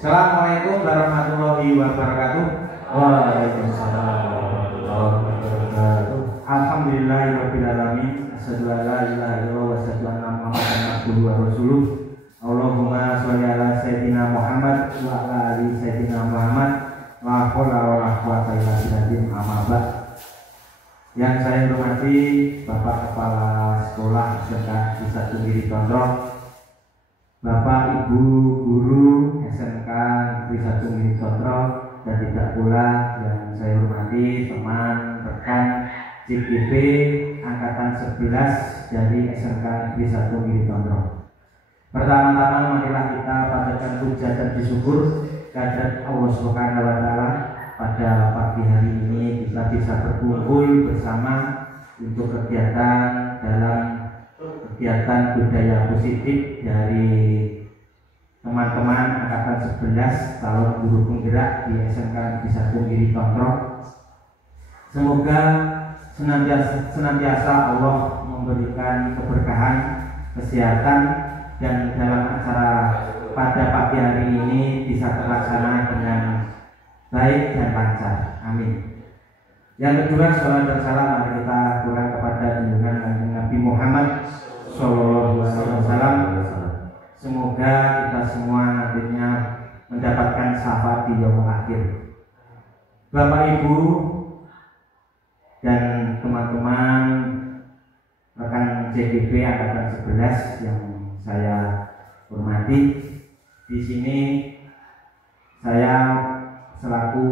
Assalamualaikum warahmatullahi wabarakatuh. Waalaikumsalam warahmatullahi wabarakatuh. Alhamdulillahirabbil alamin. Asyhadu an la ilaha illallah wa asyhadu anna Muhammadan abduhu wa rasuluh. Allahumma sholli ala sayyidina Muhammad wa ala ali sayyidina Muhammad. La haula wala quwwata illa billah. Amma ba'd. Yang saya hormati Bapak Kepala Sekolah SMK Desa Tunggiri Condro, Bapak Ibu Guru SMK Desa Tunggiri Condro, dan tidak pula yang saya hormati teman rekan CGP Angkatan 11 dari SMK Desa Tunggiri Condro. Pertama-tama marilah kita panjatkan puja dan syukur kehadirat Allah Subhanahu wa taala. Pada pagi hari ini kita bisa berkumpul bersama untuk kegiatan budaya positif dari teman-teman Angkatan 11 calon guru penggerak di SMK Desa Tunggiri Condro. Semoga senantiasa Allah memberikan keberkahan, kesehatan, dan dalam acara pada pagi hari ini bisa terlaksana dengan baik dan lancar. Amin. Yang kedua, salawat dan salam mari kita kurang kepada junjungan Nabi Muhammad Sallallahu Alaihi Wasallam. Semoga kita semua nantinya mendapatkan syafaat di yaumul akhir. Bapak Ibu dan teman-teman rekan CGP Angkatan 11 yang saya hormati, di sini saya selaku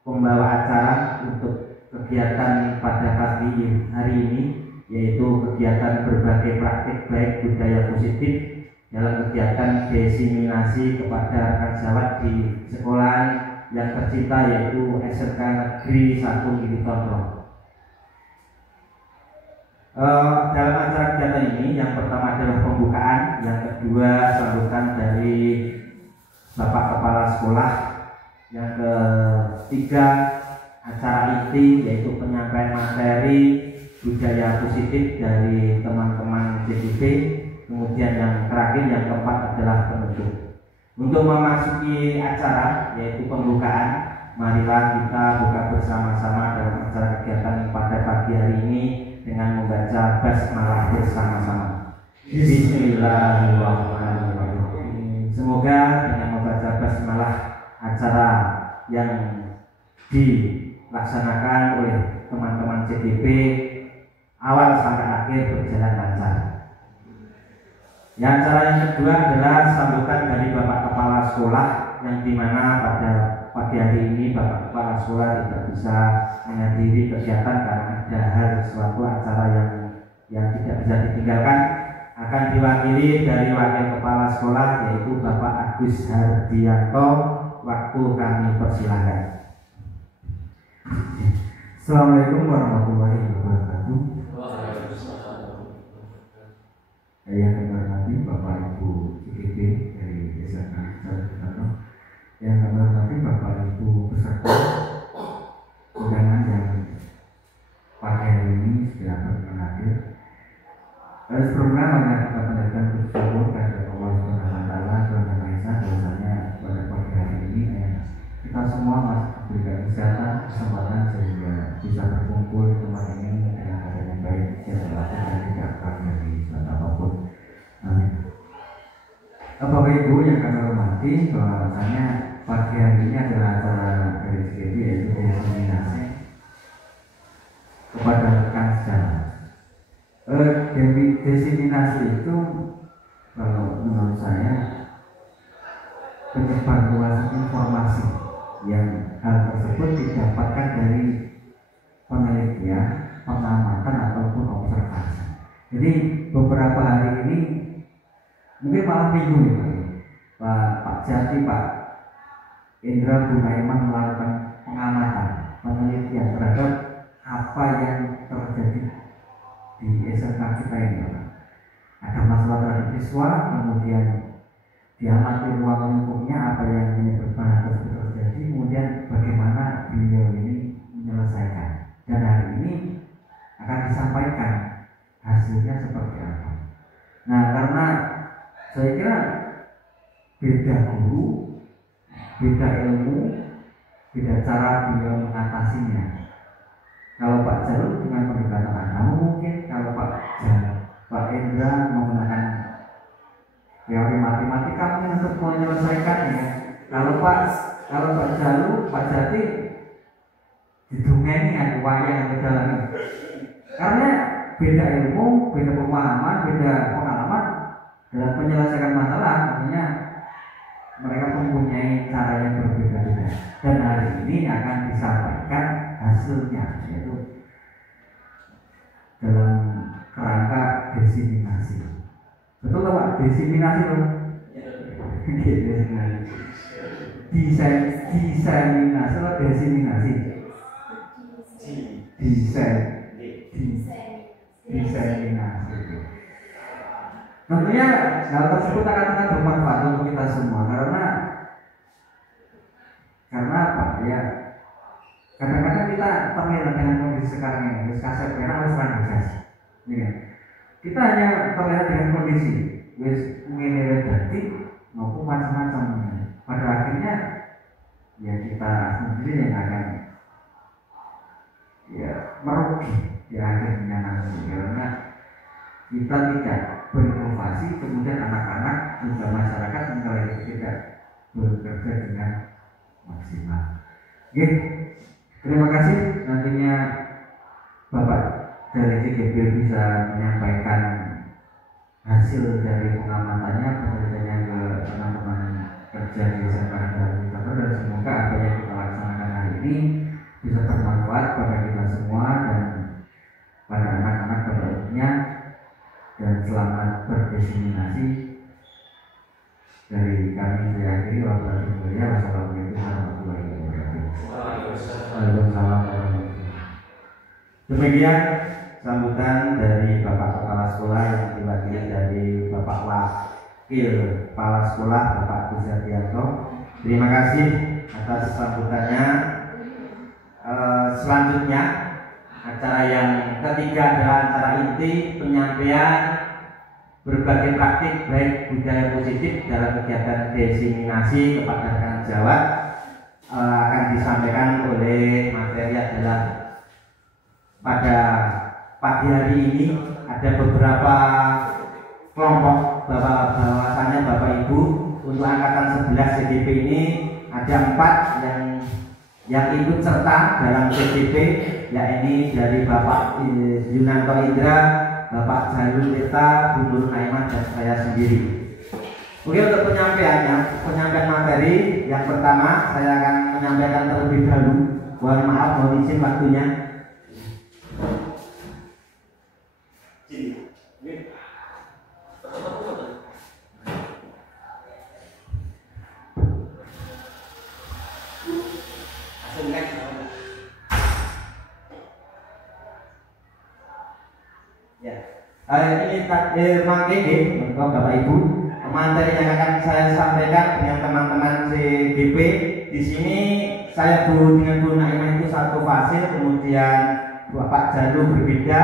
pembawa acara untuk kegiatan pada pagi hari ini, yaitu kegiatan berbagai praktik baik budaya positif dalam kegiatan diseminasi kepada rekan sejawat di sekolah yang tercinta, yaitu SMK Negeri 1 Tunggiri Condro. Dalam acara kegiatan ini, yang pertama adalah pembukaan, yang kedua sambutan dari Bapak Kepala Sekolah, yang ketiga acara inti yaitu penyampaian materi budaya positif dari teman-teman CGP, kemudian yang terakhir yang keempat adalah penutup. Untuk memasuki acara yaitu pembukaan, marilah kita buka bersama-sama dalam acara kegiatan pada pagi hari ini dengan membaca basmalah bersama-sama. Bismillahirrahmanirrahim. Semoga dengan membaca basmalah acara yang dilaksanakan oleh teman-teman CGP awal sampai akhir berjalan lancar. Yang acara yang kedua adalah sambutan dari Bapak Kepala Sekolah, yang dimana pada pagi hari ini Bapak Kepala Sekolah tidak bisa menghadiri kegiatan karena ada hal suatu acara yang tidak bisa ditinggalkan. Akan diwakili dari Wakil Kepala Sekolah yaitu Bapak Agus Hardianto. Waktu kami persilahkan. Assalamualaikum warahmatullahi wabarakatuh. Yang kami hormati Bapak Ibu CGP dari SMK Tunggiri Condro, yang kami hormati Bapak Ibu peserta undangan yang pagi hari ini segera berkenan. Sebelumnya mari kita panjatkan bersyukur kepada Allah Subhanahu wa taala Tuhan Yang Maha Esa, bahwasanya pada pagi hari ini kita semua masih diberikan kesehatan, kesempatan sehingga bisa berkumpul di tempat ini dengan keadaan yang baik dan melakukan tidak akan dari suatu apapun. Amin. Bapak Ibu yang kami hormati, bahwasanya pagi hari ini adalah acara dari CGP yaitu diseminasi kepada rekan sejawat. Diseminasi itu kalau menurut saya penyebar luas informasi yang hal tersebut didapatkan dari penelitian, pengamatan ataupun observasi. Jadi beberapa hari ini mungkin malah bingung ya Pak Jati, Pak Indra Gunaiman melakukan pengamatan, penelitian terhadap apa yang terjadi di SMK kita ini. Ada masalah terhadap siswa, kemudian diamati ruang lingkupnya apa yang menyebabkan hal tersebut terjadi, kemudian bagaimana beliau ini menyelesaikan, dan hari ini akan disampaikan hasilnya seperti apa. Nah, karena saya kira beda guru, beda ilmu, beda cara beliau mengatasinya. Kalau Pak Jarod dengan pendekatan agama mungkin, kalau Pak Indra menggunakan teori matematika mungkin untuk menyelesaikannya. Kalau Pak Jarod, Pak Jati didongeni aku wayang beda lagi. Karena beda ilmu, beda pemahaman, beda pengalaman dalam menyelesaikan masalah, artinya mereka mempunyai cara yang berbeda-beda. Dan hari ini akan disampaikan hasilnya, yaitu dalam kerangka diseminasi. Betul Pak? Diseminasi loh. Diseminasi atau diseminasi? Diseminasi. Tentunya hal tersebut akan sangat bermanfaat untuk kita semua karena apa ya? Kadang-kadang kita terlena dengan kondisi sekarang ini, wis kaset merah wis randas. Ya. Kita hanya terlena dengan kondisi wis ngene dadi maupun macam-macam. Pada akhirnya ya kita sendiri yang akan ya merugi di akhirnya nanti karena kita tidak berinovasi, kemudian anak-anak juga masyarakat tidak bekerja dengan maksimal. Oke, terima kasih. Nantinya Bapak dari CGP bisa menyampaikan hasil dari pengamatannya, penelitiannya ke teman-teman kerja di SMA dan semoga apa yang kita laksanakan hari ini bisa bermanfaat pada kita semua dan pada anak-anak pada umumnya. Dan selamat berdiseminasi dari kami. Saya akhiri wassalamualaikum warahmatullahi wabarakatuh. Waalaikumsalam. Demikian sambutan dari Bapak Kepala Sekolah yang diwakili dari Bapak Wakil Kepala Sekolah Bapak Agus Hardianto. Terima kasih atas sambutannya. Selanjutnya acara yang ketiga adalah acara inti penyampaian berbagai praktik baik budaya positif dalam kegiatan diseminasi kepada rekan Jawa akan disampaikan oleh materi adalah pada pagi hari ini ada beberapa kelompok bahwasannya Bapak Ibu untuk angkatan 11 CGP ini ada 4 yang ikut serta dalam CGP, yakni dari Bapak Yunanto Indra, Bapak Jalul Tirta, Bu Nur Naimah dan saya sendiri. Oke, untuk penyampaian materi yang pertama saya akan menyampaikan terlebih dahulu. Mohon maaf, mohon izin waktunya. Ini makin Bapak Ibu, materi yang akan saya sampaikan dengan teman-teman CGP. Di sini saya dengan Bu Naimah itu satu fase, kemudian Bapak Jalu berbeda.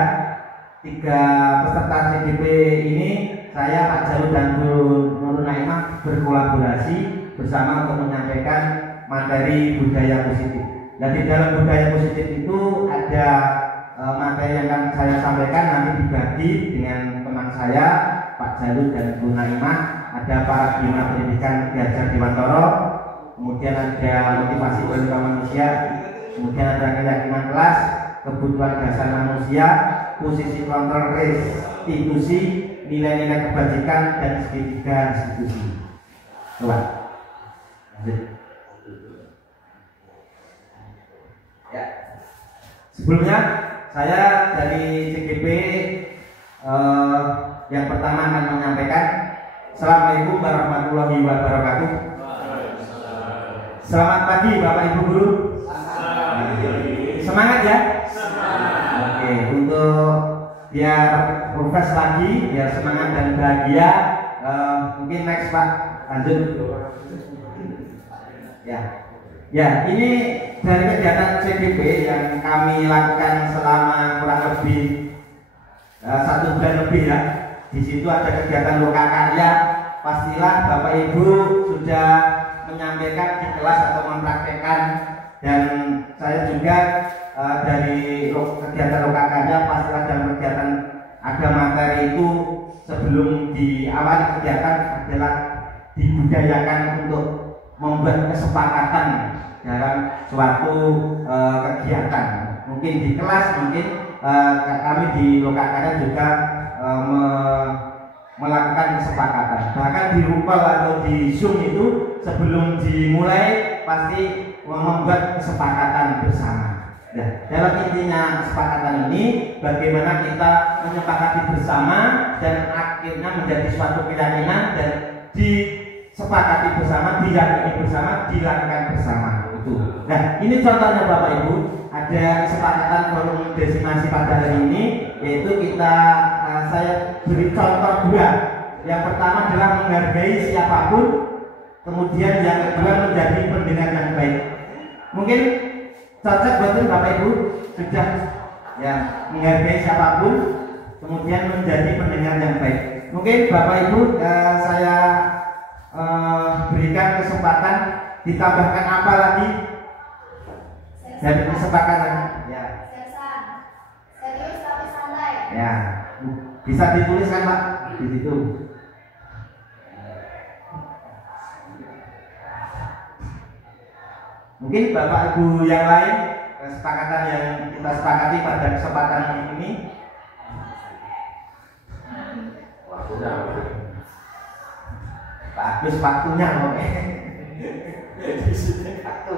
3 peserta CGP ini saya, Pak Jalu dan Bu Nur Naimah berkolaborasi bersama untuk menyampaikan materi budaya positif. Dan di dalam budaya positif itu ada materi yang akan saya sampaikan nanti dibagi dengan teman saya Pak Jalu dan Bu Naimah. Ada para bina pendidikan Diajar Dewantoro, kemudian ada motivasi wanita manusia, kemudian ada keyakinan kelas, kebutuhan dasar manusia, posisi kontrol restitusi, nilai-nilai kebajikan dan segitiga restitusi. Lanjut. Ya. Sebelumnya saya dari CGP yang pertama akan menyampaikan Assalamualaikum warahmatullahi wabarakatuh. Selamat pagi Bapak Ibu Guru. Semangat ya. Oke, untuk biar profes lagi, biar semangat dan bahagia, mungkin next Pak, lanjut. Ya, ini dari kegiatan CGP yang kami lakukan selama kurang lebih 1 bulan lebih ya. Di situ ada kegiatan loka karya. Pastilah Bapak Ibu sudah menyampaikan di kelas atau mempraktekkan. Dan saya juga dari kegiatan lokakarya pastilah dalam kegiatan agama materi itu sebelum diawali kegiatan adalah dibudayakan untuk membuat kesepakatan dalam suatu kegiatan. Mungkin di kelas, mungkin kami di lokakarya juga melakukan kesepakatan. Bahkan di Rupal atau di Zoom itu sebelum dimulai pasti membuat kesepakatan bersama. Nah, dalam intinya kesepakatan ini bagaimana kita menyepakati bersama dan akhirnya menjadi suatu keyakinan dan disepakati bersama, diyakini bersama, dilakukan bersama itu. Nah, ini contohnya Bapak Ibu, ada kesepakatan forum destinasi pada hari ini, yaitu saya beri contoh dua. Yang pertama adalah menghargai siapapun, kemudian yang kedua menjadi pendengar yang baik. Mungkin cocok betul Bapak Ibu sudah ya menghargai siapapun, kemudian menjadi pendengar yang baik. Mungkin Bapak Ibu saya berikan kesempatan ditambahkan apa lagi dari kesepakatan? Ya. Serius tapi santai. Ya, bisa dituliskan Pak di situ. Mungkin Bapak Ibu yang lain kesepakatan yang kita sepakati pada kesempatan ini. Bagus waktunya loh. Di sini waktu.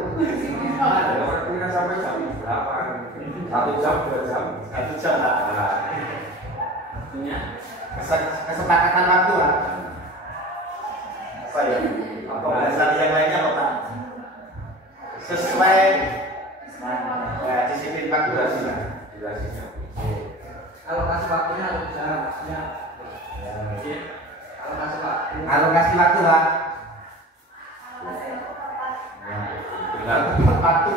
Waktunya sampai jam berapa? 1 jam, 2 jam, 1 jam lah. Kesepakatan waktu lah. Apa ya? Atau bahasa yang lainnya apa Pak? Sesuai ya, disiplin waktu durasinya. Alokasi waktunya alokasi waktu lah. Waktu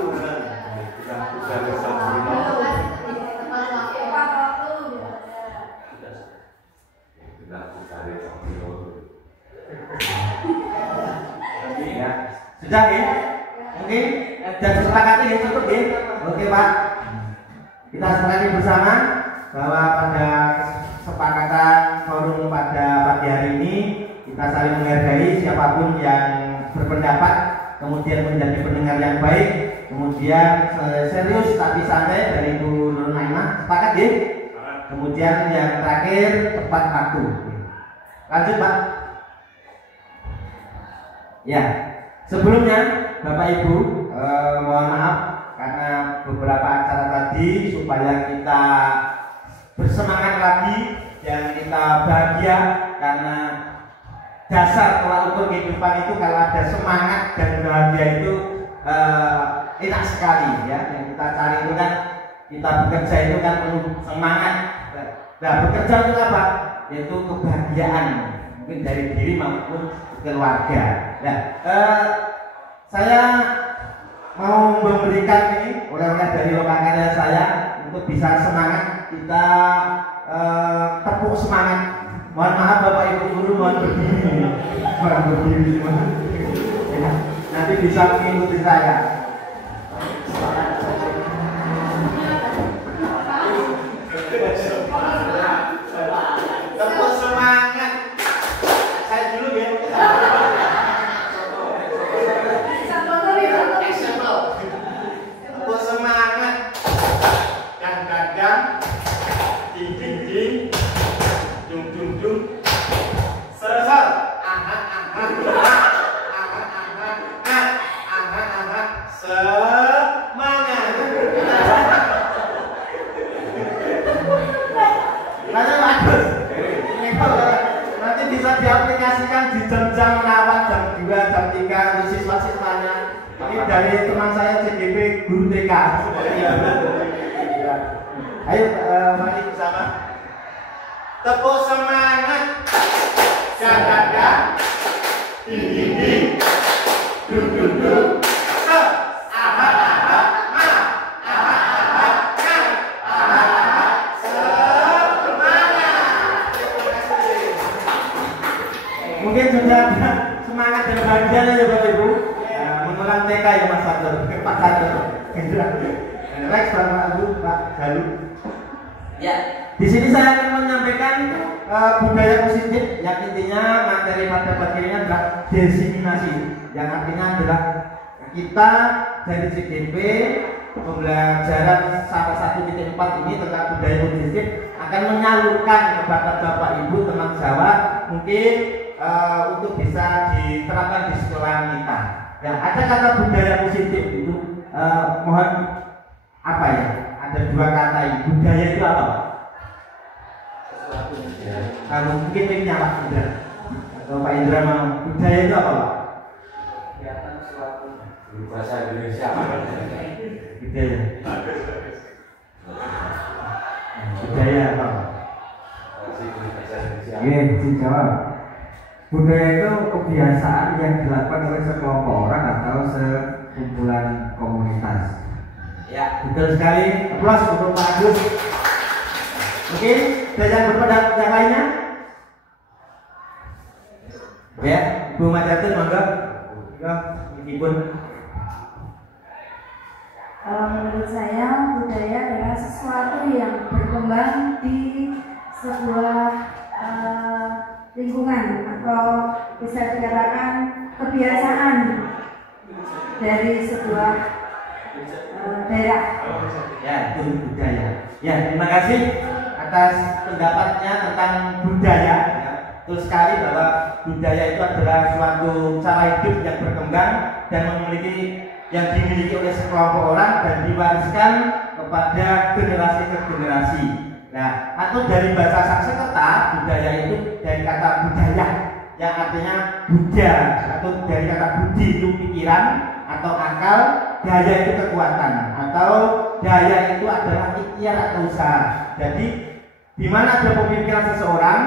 sudah ya? Oke, dan sepakati ya cukup ya. Oke Pak, kita sepakati bersama bahwa pada kesepakatan forum pada pagi hari ini kita saling menghargai siapapun yang berpendapat, kemudian menjadi pendengar yang baik, kemudian serius tapi santai dari Ibu Nur Naimah. Sepakat ya? Kemudian yang terakhir tepat waktu. Lanjut Pak. Ya, sebelumnya Bapak Ibu mohon maaf karena beberapa acara tadi supaya kita bersemangat lagi dan kita bahagia, karena dasar tolak ukur kehidupan itu kalau ada semangat dan bahagia itu enak sekali ya. Yang kita cari itu kan, kita bekerja itu kan penuh semangat. Nah, bekerja itu apa? Yaitu kebahagiaan mungkin dari diri maupun keluarga. Nah, saya mau memberikan ini oleh-oleh dari lokakarya saya untuk bisa semangat kita tepuk semangat. Mohon maaf Bapak Ibu guru, mohon berdiri. Nanti bisa mengikuti saya. Tepuk semangat. Saya dulu ya. Tepuk semangat. Dan dadang, ding. Dung. Ser. Semangat. Bagus. Nanti bisa diaplikasikan di jam-jam rawat, jam 2, jam 3 untuk siswa-siswanya. Ini dari teman saya CGP guru TK. Ayo mari bersama. Tepuk semangat. Dadang. Ding. Dung. Mungkin sudah semangat dan bahagia ya Bapak Ibu. Mengulang TK ya Mas Fatur, Pak Fatur. Rex Bapak Ibu, Pak Galuh. Ya, di sini saya akan menyampaikan budaya positif yang intinya materi pada pagi ini adalah desiminasi, yang artinya adalah kita dari CGP pembelajaran salah 1.4 ini tentang budaya positif akan menyalurkan kepada Bapak Ibu teman Jawa mungkin untuk bisa diterapkan di sekolah kita. Ya, ada kata budaya positif itu mohon apa ya? Ada dua kata ini. Budaya itu apa? Kalau mungkin ini Pak Indra atau Pak Indra mau budaya itu apa Pak? Kegiatan suatu bahasa Indonesia. Budaya. Budaya apa? Iya, dijawab. Budaya itu kebiasaan yang dilakukan oleh sekelompok orang atau sekumpulan komunitas. Ya, betul sekali. Aplaus untuk Pak Agus. Mungkin ada yang berpendapat yang lainnya? Ya, Bu Majatun, monggo. Ya, meskipun menurut saya budaya adalah sesuatu yang berkembang di sebuah lingkungan atau bisa dikatakan kebiasaan dari sebuah daerah. Ya, itu budaya. Ya, terima kasih atas pendapatnya tentang budaya. Ya, betul sekali bahwa budaya itu adalah suatu cara hidup yang berkembang dan yang dimiliki oleh sekelompok orang dan diwariskan kepada generasi ke generasi. Nah, atau dari bahasa Sanskerta, budaya itu dari kata budaya yang artinya Buddha, atau dari kata budi itu pikiran atau akal, daya itu kekuatan, atau daya itu adalah ikhtiar atau usaha. Jadi di mana ada pemikiran seseorang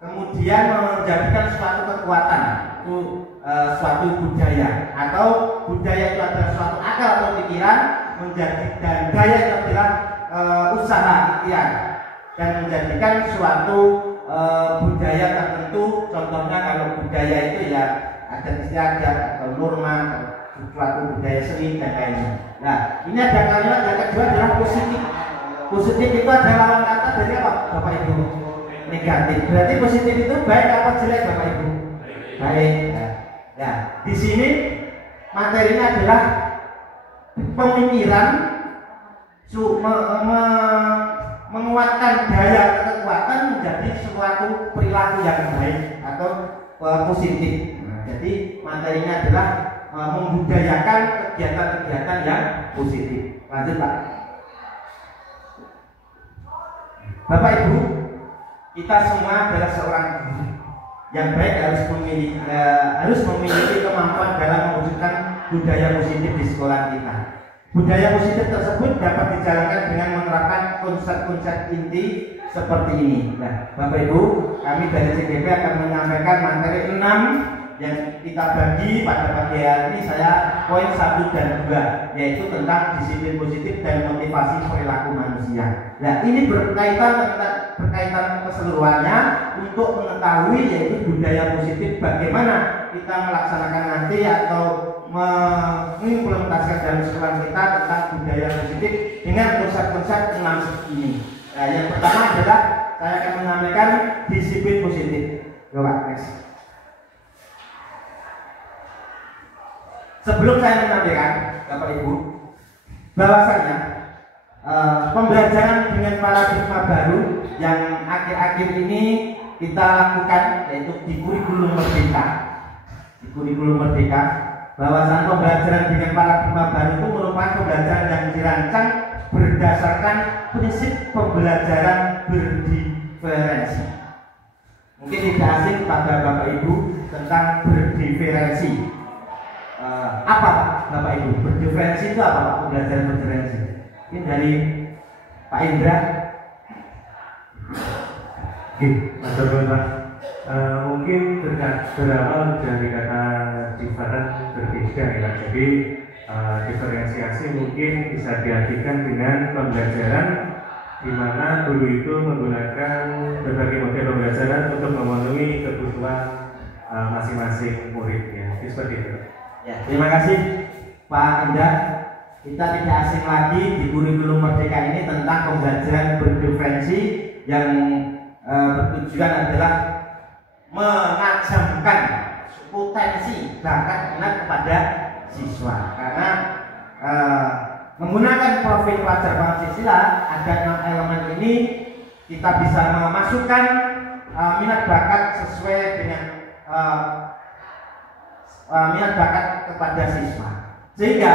kemudian menjadikan suatu kekuatan itu suatu budaya, atau budaya itu adalah suatu akal atau pikiran dan daya itu adalah usaha ikhtiar dan menjadikan suatu budaya tertentu. Contohnya kalau budaya itu ya ada istiadat atau norma, suatu budaya seni dan lainnya. Nah, ini ada kalimat yang kedua adalah positif. Positif itu adalah lawan kata dari apa, Bapak Ibu? Negatif. Berarti positif itu baik apa jelek, Bapak Ibu? Baik. Nah, di sini materinya adalah pemikiran menguatkan daya kekuatan menjadi suatu perilaku yang baik atau positif. Nah, jadi materinya adalah membudayakan kegiatan-kegiatan yang positif. Lanjut Pak. Bapak Ibu, kita semua adalah seorang guru yang baik harus memiliki kemampuan dalam mewujudkan budaya positif di sekolah kita. Budaya positif tersebut dapat dijalankan dengan menerapkan konsep-konsep inti seperti ini. Nah, Bapak Ibu, kami dari CGP akan menyampaikan materi 6 yang kita bagi pada pagi hari ini. Saya poin 1 dan 2, yaitu tentang disiplin positif dan motivasi perilaku manusia. Nah, ini berkaitan keseluruhannya untuk mengetahui yaitu budaya positif, bagaimana kita melaksanakan nanti atau mengimplementasikan dalam sekolah kita tentang budaya positif dengan konsep-konsep 6 ini. Nah, yang pertama adalah saya akan menyampaikan disiplin positif. Coba next. Sebelum saya menyampaikan, Bapak Ibu, bahwasanya pembelajaran dengan paradigma baru yang akhir-akhir ini kita lakukan yaitu di kurikulum merdeka. Di kurikulum merdeka, bahwasanya pembelajaran dengan paradigma baru itu merupakan pembelajaran yang dirancang berdasarkan prinsip pembelajaran berdiferensi. Mungkin tidak asing kepada Bapak Ibu tentang berdiferensi. Apa Bapak Ibu? Berdiferensi itu apa Pak? Pembelajaran berdiferensi. Ini dari Pak Indra. Oke, Mas Pak. Mungkin berawal dari kata different, berbeda ya. Jadi diferensiasi mungkin bisa diartikan dengan pembelajaran di mana dulu itu menggunakan berbagai model pembelajaran untuk memenuhi kebutuhan masing-masing muridnya. Seperti itu. Ya, terima kasih Pak Indah. Kita tidak asing lagi di kurikulum Merdeka ini tentang pembelajaran berdiferensi yang bertujuan adalah menajamkan potensi bakat minat kepada siswa. Karena menggunakan profil pelajar Pancasila ada 6 elemen ini kita bisa memasukkan minat bakat sesuai dengan minat bakat kepada siswa. Sehingga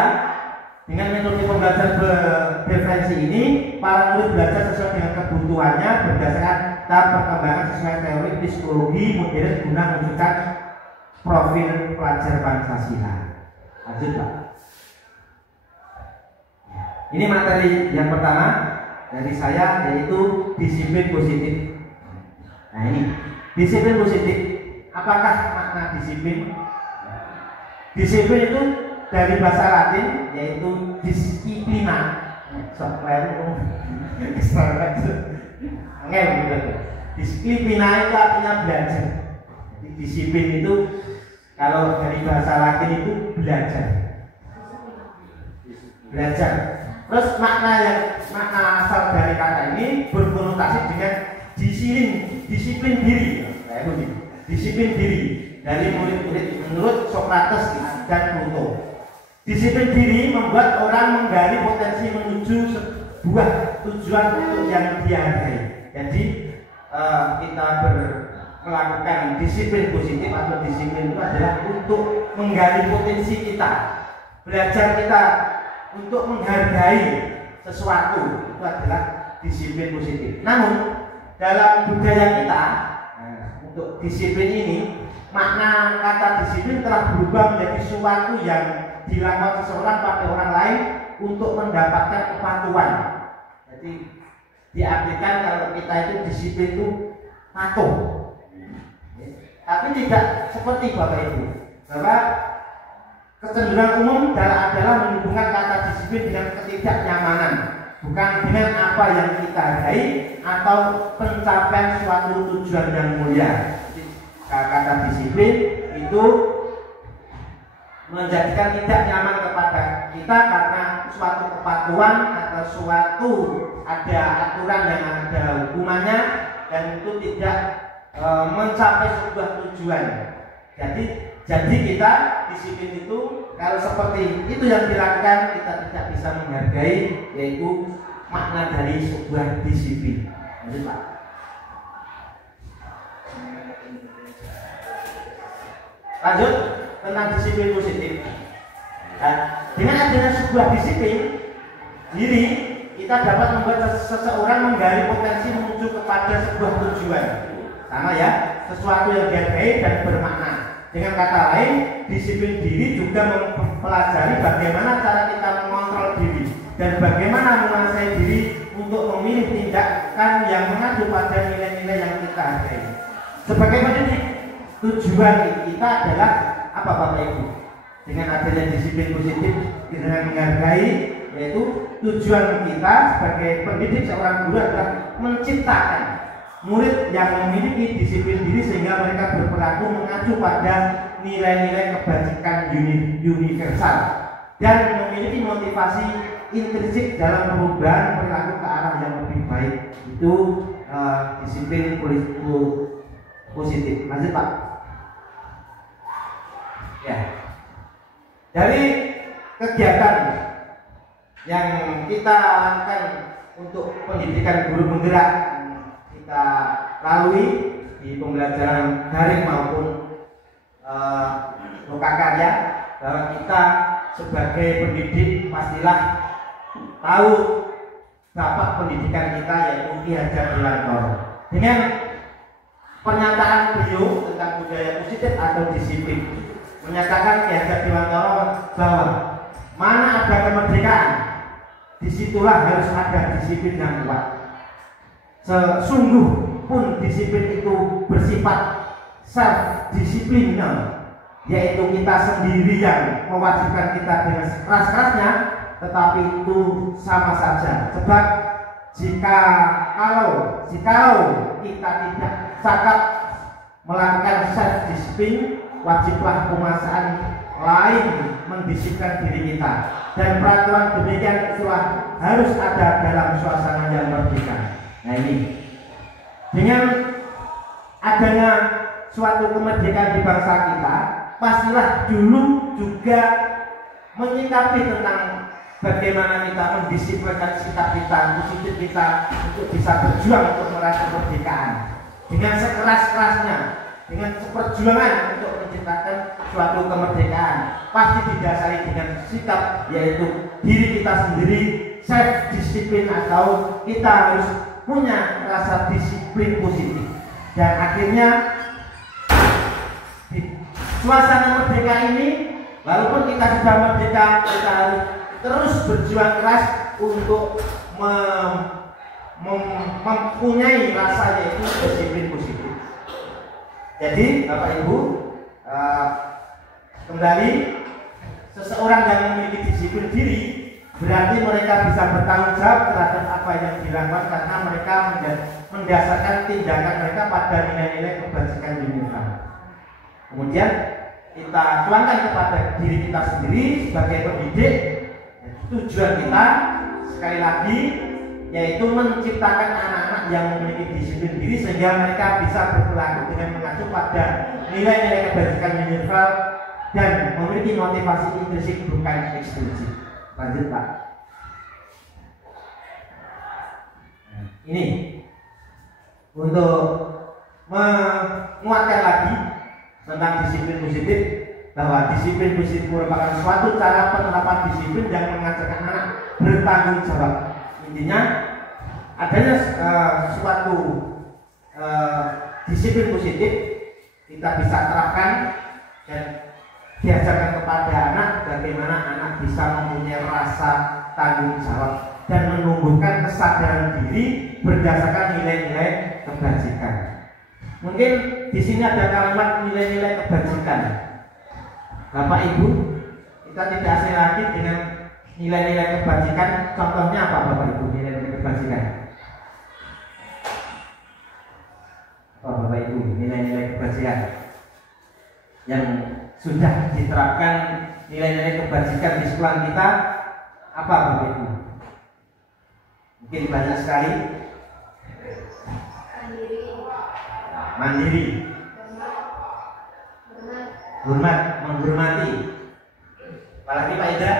dengan metode pembelajaran berdiferensi ini, para murid belajar sesuai dengan kebutuhannya berdasarkan tahap perkembangan sesuai teori psikologi modern guna menunjukkan profil pelajar Pancasila. Lanjut Pak. Ini materi yang pertama dari saya, yaitu disiplin positif. Nah ini disiplin positif. Apakah makna disiplin? Disiplin itu dari bahasa Latin yaitu disiplina. Disiplina itu artinya belajar. Jadi disiplin itu kalau dari bahasa Latin itu belajar. Belajar. Terus makna asal dari kata ini berkonotasi dengan disiplin diri. Disiplin diri dari murid-murid menurut Socrates dan Plato. Disiplin diri membuat orang menggali potensi menuju sebuah tujuan untuk yang dihargai. Jadi kita melakukan disiplin positif atau disiplin itu adalah untuk menggali potensi kita, belajar kita untuk menghargai sesuatu, itu adalah disiplin positif. Namun dalam budaya kita, untuk disiplin ini, makna kata disiplin telah berubah menjadi sesuatu yang dilakukan seseorang pada orang lain untuk mendapatkan kepatuhan. Jadi diartikan kalau kita itu disiplin itu patuh. Tapi tidak seperti Bapak Ibu, bahwa kecenderungan umum adalah menghubungkan kata disiplin dengan ketidaknyamanan, bukan dengan apa yang kita hargai atau pencapaian suatu tujuan yang mulia. Jadi, kata disiplin itu menjadikan tidak nyaman kepada kita karena suatu kepatuhan atau suatu ada aturan yang ada hukumannya dan itu tidak mencapai sebuah tujuan. Jadi kita disiplin itu kalau seperti itu yang dilakukan kita tidak bisa menghargai, yaitu makna dari sebuah disiplin. Lanjut Pak. Lanjut tentang disiplin positif. Nah, dengan adanya sebuah disiplin diri, kita dapat membuat seseorang menggali potensi menuju kepada sebuah tujuan. Sama ya, sesuatu yang dihargai dan bermakna. Dengan kata lain, disiplin diri juga mempelajari bagaimana cara kita mengontrol diri dan bagaimana menguasai diri untuk memilih tindakan yang mengacu pada nilai-nilai yang kita hargai. Sebagai pendidik, tujuan kita adalah apa Bapak Ibu? Dengan adanya disiplin positif dengan menghargai, yaitu tujuan kita sebagai pendidik seorang guru adalah menciptakan murid yang memiliki disiplin diri sehingga mereka berperilaku mengacu pada nilai-nilai kebajikan universal dan memiliki motivasi intrinsik dalam perubahan perilaku ke arah yang lebih baik. Itu disiplin positif. Lanjut Pak. Ya. Dari kegiatan yang kita lakukan untuk pendidikan guru penggerak kita lalui di pembelajaran daring maupun lokakarya, bahwa kita sebagai pendidik pastilah tahu bapak pendidikan kita yaitu Ki Hajar Dewantara. Dengan pernyataan beliau tentang budaya positif atau disiplin, menyatakan Ki Hajar Dewantara bahwa mana ada kemerdekaan, disitulah harus ada disiplin yang kuat. Sesungguh pun disiplin itu bersifat self disiplin, yaitu kita sendiri yang mewajibkan kita dengan keras-kerasnya, tetapi itu sama saja. Sebab jika kita tidak cakap melakukan self disiplin, wajiblah penguasaan lain mendisiplinkan diri kita, dan peraturan demikian itulah harus ada dalam suasana yang merdeka. Nah ini, dengan adanya suatu kemerdekaan di bangsa kita, pastilah dulu juga menyikapi tentang bagaimana kita mendisiplinkan sikap kita, positif kita untuk bisa berjuang untuk meraih kemerdekaan dengan sekeras-kerasnya, dengan perjuangan untuk menciptakan suatu kemerdekaan. Pasti didasari dengan sikap, yaitu diri kita sendiri, self disiplin, atau kita harus punya rasa disiplin positif. Dan akhirnya di suasana merdeka ini, walaupun kita sudah merdeka, kita harus terus berjuang keras untuk mempunyai rasa, yaitu disiplin positif. Jadi Bapak Ibu, kembali, seseorang yang memiliki disiplin diri berarti mereka bisa bertanggung jawab terhadap apa yang dilakukan, karena mereka mendasarkan tindakan mereka pada nilai-nilai kebajikan universal. Kemudian kita tuangkan kepada diri kita sendiri sebagai pendidik. Tujuan kita sekali lagi yaitu menciptakan anak-anak yang memiliki disiplin diri sehingga mereka bisa berperilaku dengan mengacu pada nilai-nilai kebajikan universal dan memiliki motivasi intrinsik bukan ekstrinsik. Lanjut Pak. Ini untuk menguatkan lagi tentang disiplin positif, bahwa disiplin positif merupakan suatu cara penerapan disiplin yang mengajarkan anak bertanggung jawab. Intinya adanya suatu disiplin positif kita bisa terapkan dan diajarkan kepada anak bagaimana anak bisa mempunyai rasa tanggung jawab dan menumbuhkan kesadaran diri berdasarkan nilai-nilai kebajikan. Mungkin di sini ada kalimat nilai-nilai kebajikan. Bapak Ibu, kita tidak asing lagi dengan nilai-nilai kebajikan. Contohnya apa Bapak Ibu nilai-nilai kebajikan? Oh Bapak Ibu, nilai-nilai kebajikan yang sudah diterapkan, nilai-nilai kebajikan di sekolah kita apa Bapak Ibu? Mungkin banyak sekali. Mandiri, hormat, menghormati. Apalagi Pak Indra?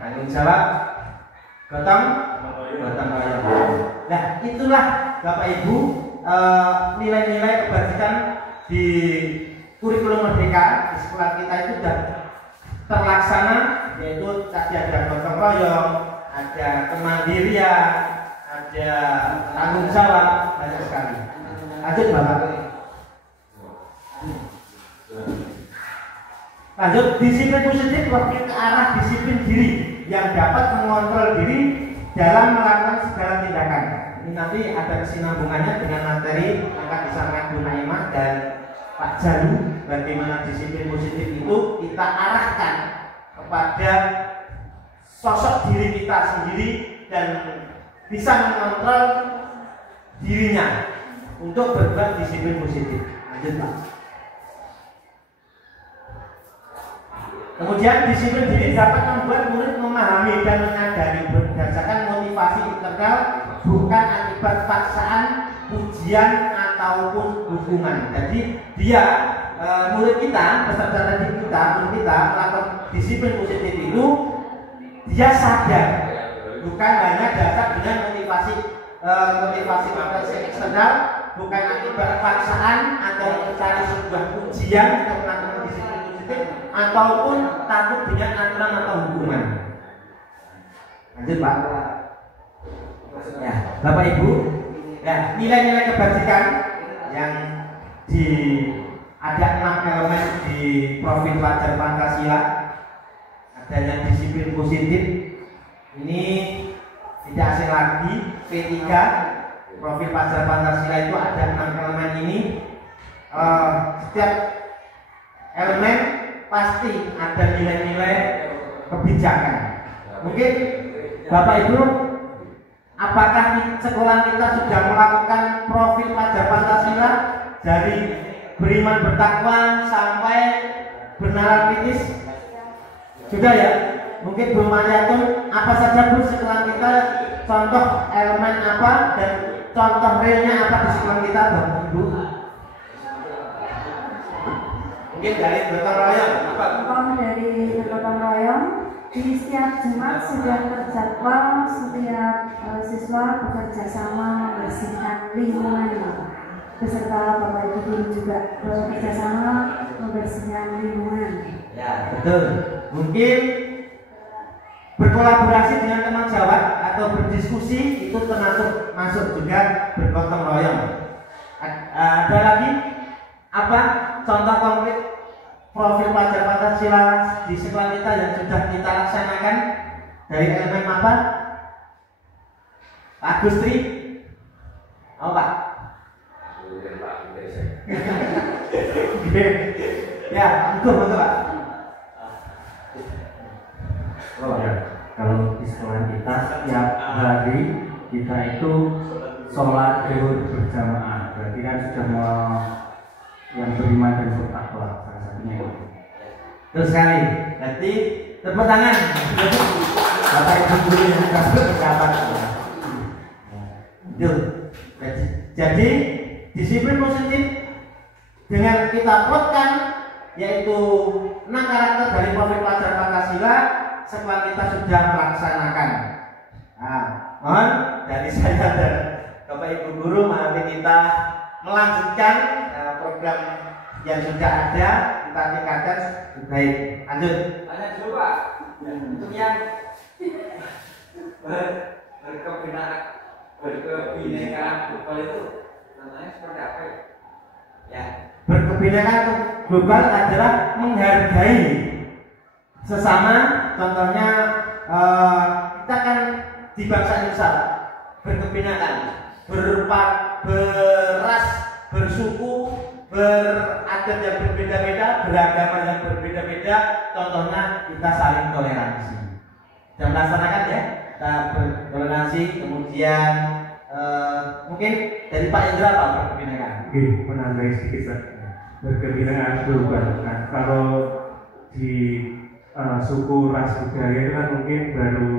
Tanggung jawab, gotong royong. Nah itulah Bapak Ibu nilai-nilai kebajikan di kurikulum merdeka di sekolah kita itu sudah terlaksana, yaitu tadi ada gotong royong, ada kemandirian, ada tanggung jawab, banyak sekali. Lanjut Bapak. Lanjut, disiplin positif lebih ke arah disiplin diri yang dapat mengontrol diri dalam melakukan segala tindakan. Ini nanti ada kesinambungannya dengan materi yang akan disampaikan Bu Naimah dan Pak Jalu, bagaimana disiplin positif itu kita arahkan kepada sosok diri kita sendiri dan bisa mengontrol dirinya untuk berbuat disiplin positif. Lanjut Pak. Kemudian disiplin diri dapat membuat murid memahami dan menyadari berdasarkan motivasi internal, bukan akibat paksaan, pujian ataupun hukuman. Jadi dia murid kita, peserta didik kita, murid kita melakukan disiplin positif itu dia sadar, bukan hanya dasar dengan motivasi eksternal, bukan akibat paksaan atau mencari sebuah pujian untuk melakukan disiplin positif ataupun takut dengan aturan atau hukuman. Lanjut Pak. Ya, Bapak Ibu, ya, nilai-nilai kebajikan yang ada 6 elemen di profil pelajar Pancasila. Adanya disiplin positif ini tidak asing lagi, P3 profil pelajar Pancasila itu ada 6 elemen ini. Setiap elemen pasti ada nilai-nilai kebijakan. Mungkin Bapak Ibu, apakah sekolah kita sudah melakukan profil dari beriman bertakwa sampai bernalar kritis? Sudah ya? Mungkin Bu Mariatun, apa saja Bu sekolah kita, contoh elemen apa dan contoh realnya apa di sekolah kita, Bu? Mungkin dari gotong royong. Dari gotong royong, di setiap Jumat sudah terjadwal setiap siswa bekerja sama membersihkan lingkungan beserta Bapak Ibu guru juga bekerja sama membersihkan lingkungan. Ya, betul. Mungkin berkolaborasi dengan teman jawab atau berdiskusi itu termasuk masuk juga bergotong royong. Ada lagi apa contoh konkret profil pelajar Pancasila di sekolah kita yang sudah kita laksanakan dari elemen apa? Pak Gustri? Oh Pak? Ya, betul Pak. Oh ya, kalau di sekolah kita setiap hari kita itu sholat zuhur berjamaah. Berarti kan sudah mau yang beriman dan bertakwa salah satunya itu. Terus sekali, berarti tepuk tangan. Bapak Ibu guru yang sudah berpendapat. Jadi disiplin positif dengan kita plotkan yaitu 6 karakter dari profil pelajar Pancasila setelah kita sudah melaksanakan. Nah, mohon dari saya dan Bapak Ibu guru mari kita melanjutkan program yang sudah ada, kita tingkatkan. Baik, lanjut. Tanya dulu Pak, untuk yang berkebinekaan global itu namanya seperti apa ya? Ya, berkebinekaan global adalah menghargai sesama. Contohnya kita kan di bangsa Indonesia berkebinekaan, beras, bersuku, beradat yang berbeda-beda, beragama yang berbeda-beda. Contohnya kita saling toleransi dan melaksanakan ya, kita bertoleransi. Kemudian mungkin dari Pak Indra Pak berkebinekaan. Oke, menambahi sedikit Pak. Berkebinekaan global. Nah, kalau di suku ras budaya itu kan mungkin baru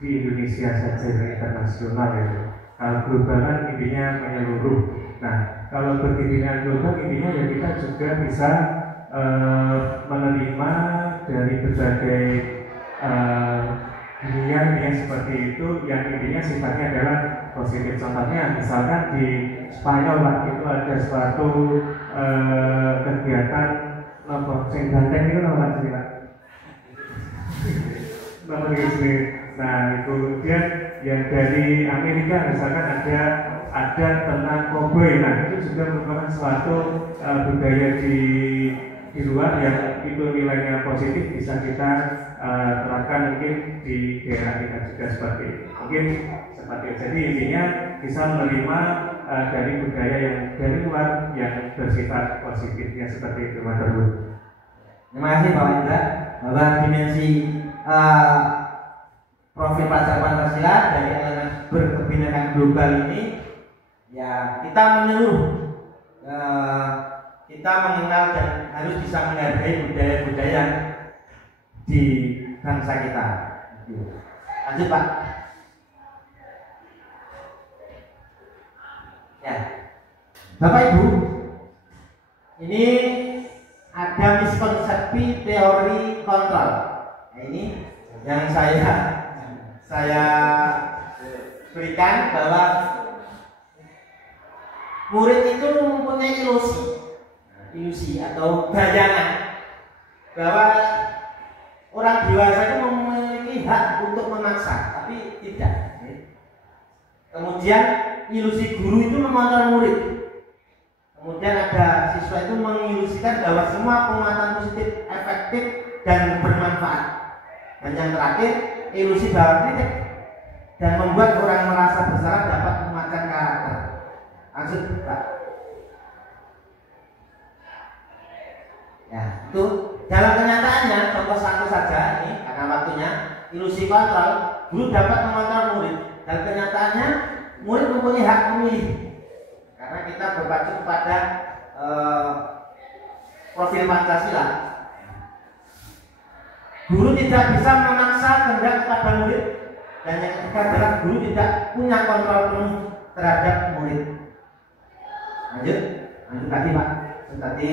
di Indonesia saja, internasional ya. Kalau global kan intinya menyeluruh. Nah, kalau berkebinekaan global intinya ya kita juga bisa menerima dari berbagai dunia seperti itu yang intinya sifatnya adalah positif. Contohnya misalkan di Spanyol Pak, itu ada suatu kegiatan sing banteng itu namanya sih Pak. Nah itu kemudian yang dari Amerika misalkan ada tentang koboi. Nah itu juga merupakan suatu budaya di luar yang itu nilainya positif, bisa kita terapkan mungkin di daerah kita juga seperti itu. Mungkin seperti itu. Jadi intinya bisa menerima dari budaya yang dari luar yang bersifat positifnya seperti itu, Mas Teguh. Terima kasih Pak Indra. Bahwa dimensi profil pelajar Pancasila dari elemen berkebinekaan global ini ya kita menyeluruh, kita mengenal dan harus bisa menghargai budaya-budaya di bangsa kita. Lanjut Pak. Ya, Bapak Ibu, ini ada miskonsepsi teori kontrol. Nah, ini yang saya berikan bahwa murid itu mempunyai ilusi atau bayangan bahwa orang dewasa itu memiliki hak untuk memaksa, tapi tidak. Kemudian ilusi guru itu mengontrol murid. Kemudian ada siswa itu mengilusikan bahwa semua penguatan positif efektif dan bermanfaat. Dan yang terakhir, ilusi bahwa kritik dan membuat orang merasa bersalah dapat menguatkan karakter. Lanjut Pak. Ya, itu dalam kenyataannya contoh satu saja ini karena waktunya, ilusi kontrol, guru dapat mengontrol murid. Dan kenyataannya murid mempunyai hak memilih karena kita berpacu kepada profil Pancasila. Guru tidak bisa memaksa kehendak kepada murid, dan yang ketiga adalah guru tidak punya kontrol penuh terhadap murid. Lanjut tadi Pak, tadi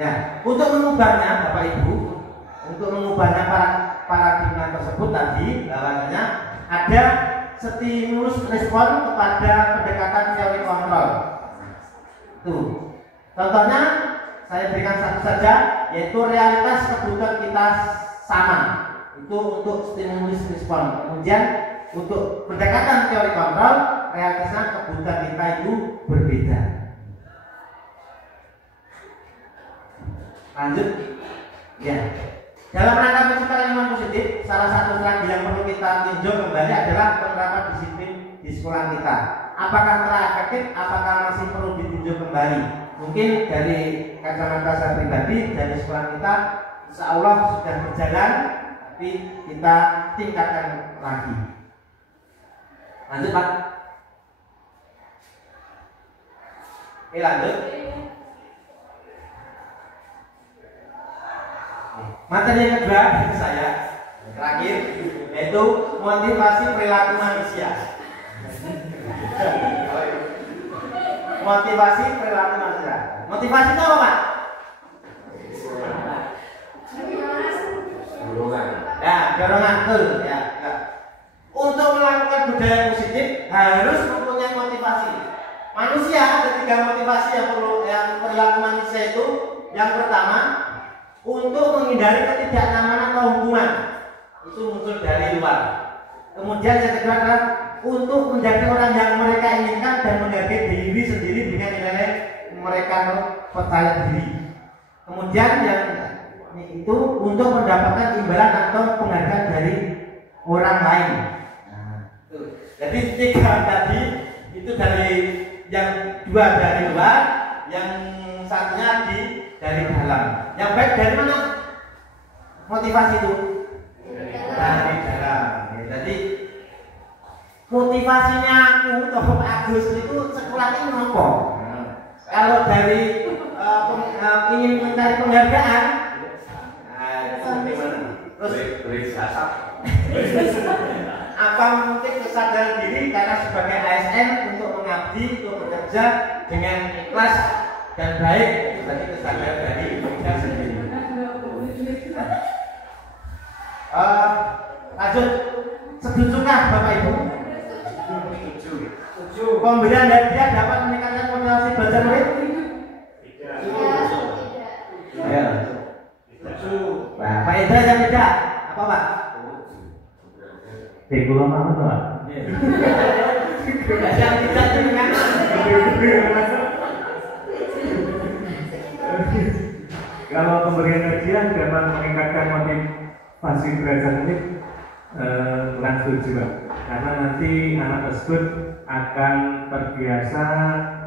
nah, untuk mengubahnya Bapak Ibu, untuk mengubahnya paradigma tersebut tadi bahwasanya ada stimulus respon kepada pendekatan teori kontrol. Tuh, contohnya saya berikan satu saja, yaitu realitas kebutuhan kita sama. Itu untuk stimulus respon. Kemudian untuk pendekatan teori kontrol, realitasnya kebutuhan kita itu berbeda. Lanjut, ya. Dalam rangka menciptakan lingkungan positif, salah satu strategi yang perlu kita tinjau kembali adalah penerapan disiplin di sekolah kita. Apakah telah efektif? Apakah masih perlu ditinjau kembali? Mungkin dari kacamata saya pribadi, dari sekolah kita, insya Allah sudah berjalan, tapi kita tingkatkan lagi. Lanjut Pak. Oke, lanjut. Materi yang kedua dari saya terakhir yaitu motivasi perilaku manusia. Motivasi perilaku manusia. Motivasi itu apa Pak? Dorongan. Ya, dorongan betul. Ya. Untuk melakukan budaya positif harus mempunyai motivasi. Manusia ada 3 motivasi yang perlu, yang perilaku manusia itu. Yang pertama, untuk menghindari ketidaknyamanan atau hubungan, itu muncul dari luar. Kemudian yang kedua adalah untuk menjadi orang yang mereka inginkan dan menghargai diri sendiri dengan nilai mereka percaya diri. Kemudian yang itu untuk mendapatkan imbalan atau penghargaan dari orang lain. Nah, jadi 3 tadi itu dari yang 2 dari luar, yang satunya dari dalam. Yang baik dari mana? Motivasi itu dari dalam. Jadi motivasinya aku atau Agus itu sekolah ini apa? Kalau dari ingin mencari penghargaan, itu gimana? Terus berjasa. Apa mungkin kesadaran diri karena sebagai ASN untuk mengabdi, untuk bekerja dengan ikhlas dan baik, berarti kesadaran dari kita sendiri. Lanjut, setujukah Bapak Ibu? Setuju. Pemberian hadiah dapat meningkatkan motivasi belajar murid? Tidak. Ya. Setuju. Nah, Pak Indra yang tidak, apa Pak? Bego apa Pak? Yang tidak dengan Kalau pemberian hadiah dapat meningkatkan motivasi belajar murid, kurang setuju Pak. Karena nanti anak tersebut akan terbiasa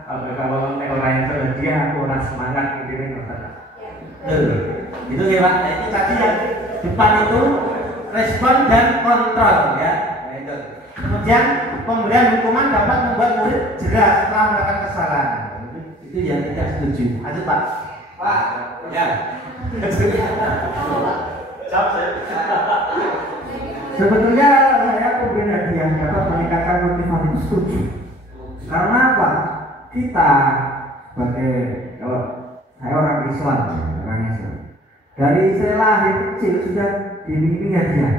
kalau orang yang berhadiah orang semangat gitu Pak. Itu ya Pak. Nah, itu tadi yang depan itu respon dan kontrol ya. Nah, itu. Kemudian pemberian hukuman dapat membuat murid jerah setelah melakukan kesalahan. Itu yang tidak setuju. Lanjut Pak. Pak, ya. Jawab saya. Sebetulnya saya pemberian hadiah dapat meningkatkan motivasi itu setuju. Karena apa? Kita sebagai, kalau saya orang Islam, dari saya lahir kecil sudah dibimbing hadiah.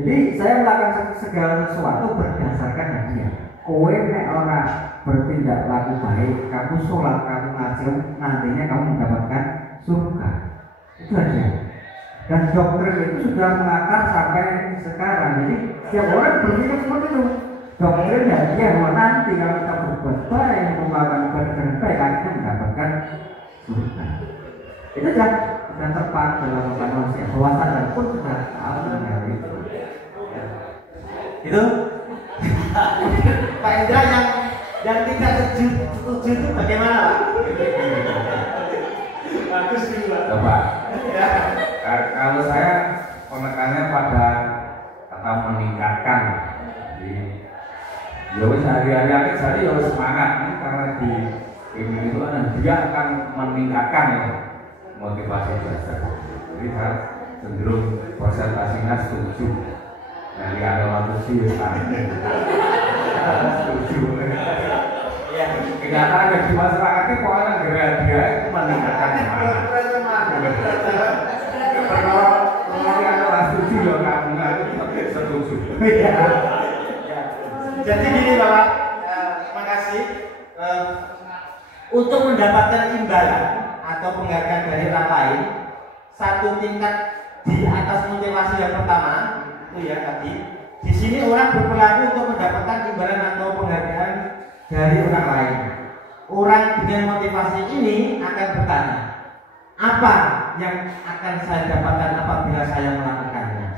Jadi saya melakukan segala sesuatu berdasarkan hadiah. Kowe nek ora bertindak laku baik, kamu sholat, kamu ngaji, nantinya kamu mendapatkan surga. Itu hadiah. Dan doktrin itu sudah mengakar sampai sekarang. Jadi setiap orang berpikir seperti itu. Doktrin hadiah bahwa nanti kalau kita berbuat baik, melakukan ibadah baik, akan mendapatkan surga. Itu sudah tepat dalam manusia. Bahwasan dan pun sudah tahu dengan itu. Itu Pak Indra yang tidak setuju itu bagaimana Pak? Bagus juga Bapak. Kalau saya penekannya di ini itu kan dia akan meningkatkan ya motivasi belajar. Jadi saya cenderung presentasinya setuju. Nanti ada waktu sih setuju. Ya. Kenyataan di masyarakatnya kok ada dia itu meningkatkan mana? Kalau ada setuju ya kamu setuju. Jadi gini Bapak, makasih. Untuk mendapatkan imbalan atau penghargaan dari orang lain, satu tingkat di atas motivasi yang pertama itu ya tadi. Di sini orang berperilaku untuk mendapatkan imbalan atau penghargaan dari orang lain. Orang dengan motivasi ini akan bertanya, apa yang akan saya dapatkan apabila saya melakukannya?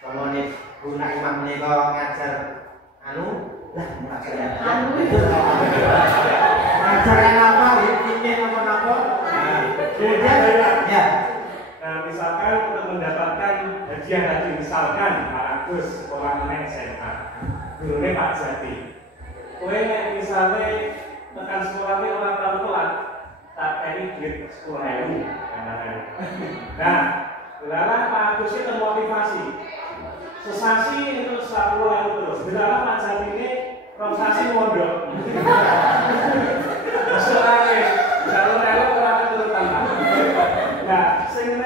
Kalau nih guna imam menika ngajar ngajarkan apa ini apa kemudian ya misalkan untuk mendapatkan hadiah tadi misalkan Pak Agus orang SMA gurunya Pak Jati kowe misalnya tekan sekolahnya orang tahun telat tak kayak duit 10.000 nah belalah Pak Agus itu termotivasi sesasi itu 10.000 terus belalah Pak Jati ini prosesi mondok soalnya jalur orang keturutan nah sing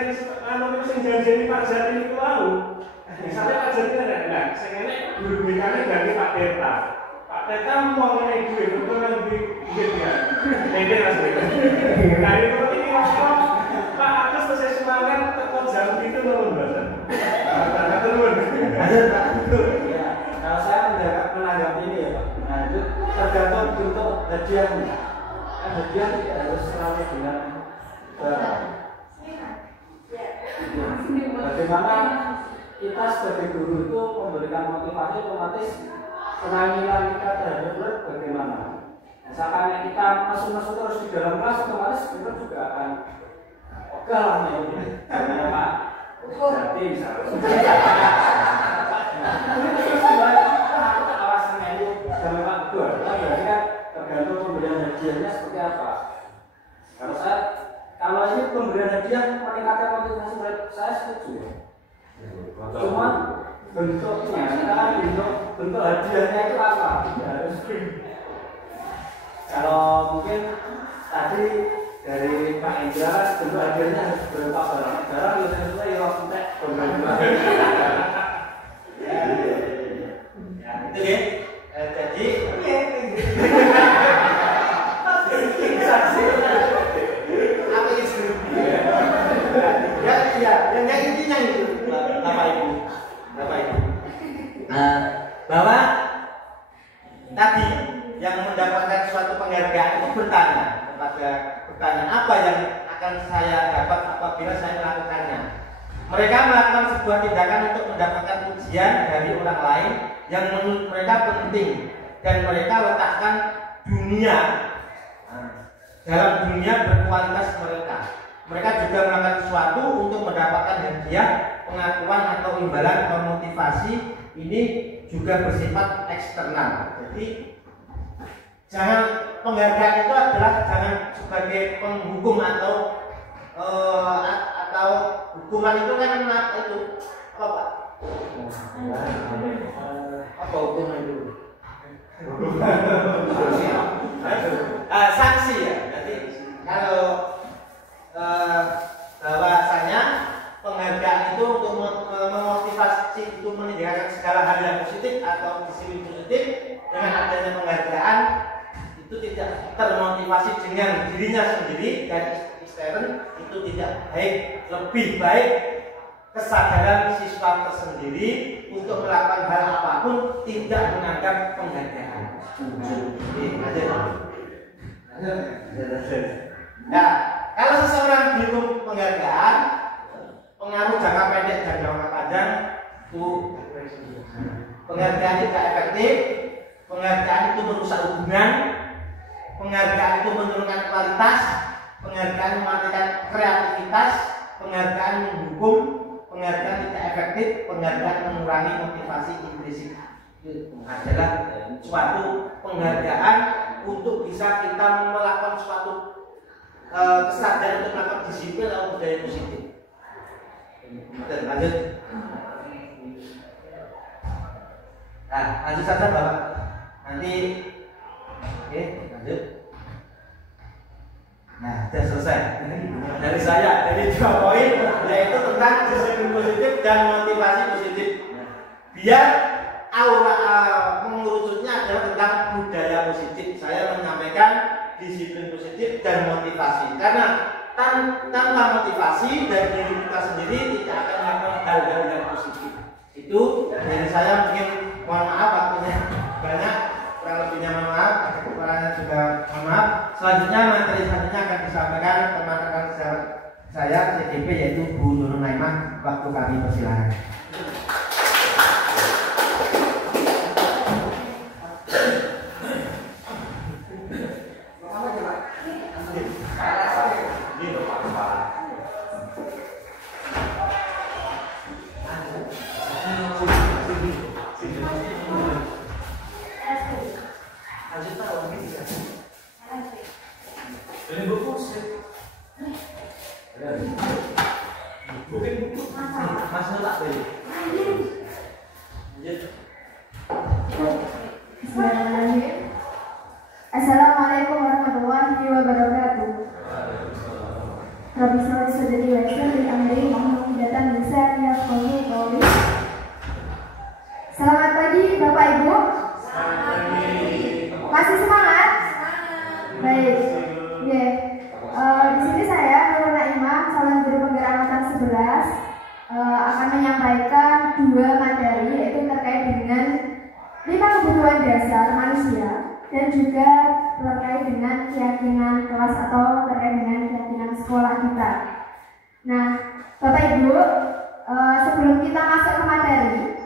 janjeni Pak Jati itu lalu misalnya Pak Jati ada sing ini guru-gurunya dari Pak Deta Pak Deta mau ngene duit untuk nang duit ya ente rasanya nah itu ini ngomong Pak Agus selesai semangat tetap jam itu turun bahasa turun ada Pak Ya, kalau saya menanggapi ini ya Pak, nah itu tergantung bentuk hadiahnya. Kan hadiah tidak harus selalu dengan bagaimana kita sebagai guru itu memberikan motivasi otomatis penampilan kita terhadap murid bagaimana. Misalkan kita masuk terus di dalam kelas otomatis kita juga akan ogah lah nih Pak Jati misalnya. Awasannya itu sampai Pak Ketua, berarti kan tergantung pemberian hadiahnya seperti apa. Kalau ini pemberian hadiah meningkatkan motivasi murid, saya setuju. Cuma bentuknya, bentuk hadiahnya itu apa? Harus. Kalau mungkin tadi dari Pak Indra, bentuk hadiahnya harus berupa barang yang sesuai yang kita pemberian. Itu ya. Jadi apa itu? Ya, yang intinya itu Bapak Ibu. Bahwa tadi yang mendapatkan suatu penghargaan itu bertanya apa yang akan saya dapat apabila saya melakukannya. Mereka melakukan sebuah tindakan untuk mendapatkan pujian dari orang lain yang menurut mereka penting dan mereka letakkan dunia dalam dunia berkualitas mereka. Mereka juga melakukan sesuatu untuk mendapatkan hadiah, pengakuan atau imbalan atau motivasi. Ini juga bersifat eksternal. Jadi jangan penghargaan itu adalah jangan sebagai penghukum atau hukuman itu kan itu apa Pak? Apa hukuman itu? Sanksi ya. Jadi kalau bahwasanya penghargaan itu untuk memotivasi untuk meninggalkan segala hal yang positif atau disiplin positif dengan adanya penghargaan itu tidak termotivasi dengan dirinya sendiri dan ekstern itu tidak baik. Lebih baik kesadaran siswa tersendiri untuk melakukan hal apapun tidak menganggap penghargaan. Nah, kalau seseorang dihukum penghargaan, pengaruh jangka pendek dan jangka panjang itu penghargaan tidak efektif, penghargaan itu merusak hubungan, penghargaan itu menurunkan kualitas, penghargaan mematikan kreativitas, penghargaan menghukum, penghargaan tidak efektif, penghargaan mengurangi motivasi intrinsik. adalah suatu penghargaan untuk bisa kita melakukan suatu kesadaran untuk melakukan disiplin atau budaya positif. Lanjut. Nah, lanjut saja Bapak. Nanti, oke, lanjut. Nah, sudah selesai. Dari saya, dari 2 poin, yaitu tentang disiplin positif dan motivasi positif. Biar aura mengerucutnya adalah tentang budaya positif. Saya menyampaikan disiplin positif dan motivasi. Karena tanpa motivasi dari diri kita sendiri tidak akan melakukan hal-hal yang positif. Itu dari saya, mungkin mohon maaf waktunya banyak, kurang lebihnya mohon maaf, kekurangannya juga mohon maaf. Selanjutnya materi selanjutnya akan disampaikan teman-teman saya CDP, yaitu Bu Nurul Naimah. Waktu kami persilakan. Assalamualaikum warahmatullahi wabarakatuh. Rabbi sholli sadri wa yassir li amri wahlul 'uqdatam min lisani yafqahu qawli. Selamat pagi Bapak Ibu. Selamat pagi. Masih semangat? Baik. Yeah. Di sini saya Nurul Naimah, calon guru penggerak angkatan 11, akan menyampaikan 2 materi, yaitu terkait dengan 5 kebutuhan dasar manusia dan juga terkait dengan keyakinan kelas atau terkait dengan keyakinan sekolah kita. Nah, Bapak Ibu, sebelum kita masuk ke materi,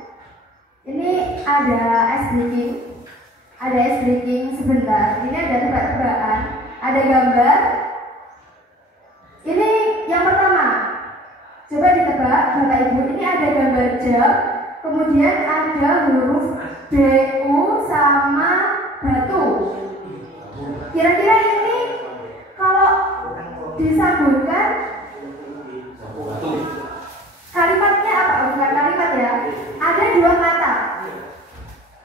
ini ada ice breaking sebentar. Ini ada tebak-tebakan, ada gambar. Ini yang pertama, coba ditebak Bapak Ibu. Ini ada gambar jam, kemudian ada huruf BU sama batu. Kira-kira ini kalau disambungkan kalimatnya apa? Bukan kalimat ya. Ada 2 kata.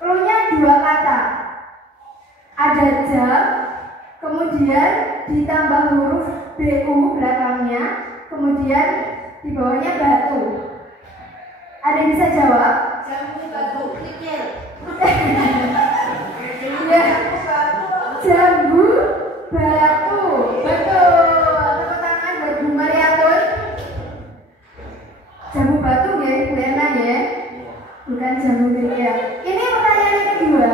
Cluenya 2 kata. Ada jam, kemudian ditambah huruf BU belakangnya, kemudian di bawahnya batu. Ada yang bisa jawab? Jambu batu kecil. Ya. Jambu batu. Betul. Tepuk tangan buat Bu Mariatun. Jambu batu ya, Bu Erna ya. Bukan jambu kerikil. Ini pertanyaan yang kedua.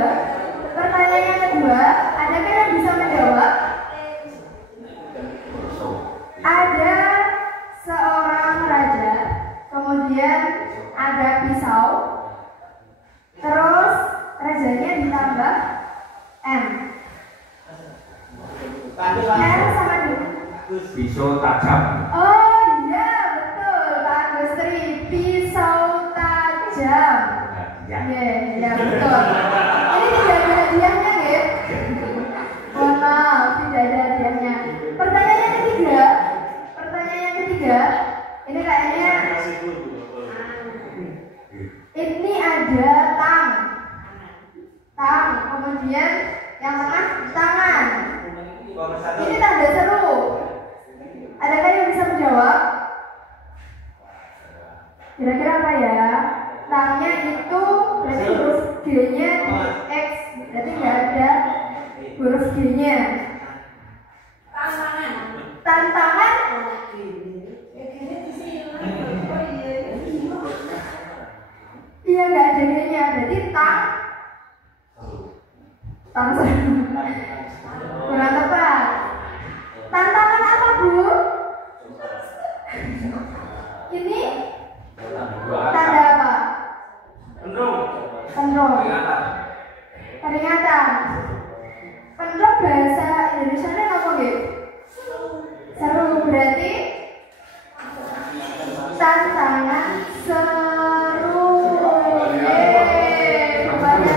Adakah yang bisa menjawab? Ada seorang raja, kemudian ada pisau, terus rajanya ditambah M. M sama dengan pisau tajam. Oh iya betul Pak Agustri, pisau tajam. Ya betul. Ini tidak ada hadiahnya ya. Mohon maaf, tidak ada hadiahnya. Pertanyaan yang ketiga, ini kayaknya ini ada tang, kemudian yang tengah tangan. Ini tanda seru. Adakah yang bisa menjawab? Kira-kira apa ya? Tangnya itu berarti huruf G-nya X, berarti nggak ada huruf G-nya. Tantangan. Iya nggak ada G-nya, berarti tang kurang tepat. Tantangan apa Bu? Ini tanda apa? Pendrong. Peringatan. Pendrong bahasa Indonesia-nya apa gitu? Seru, berarti tantangan seru. Kembali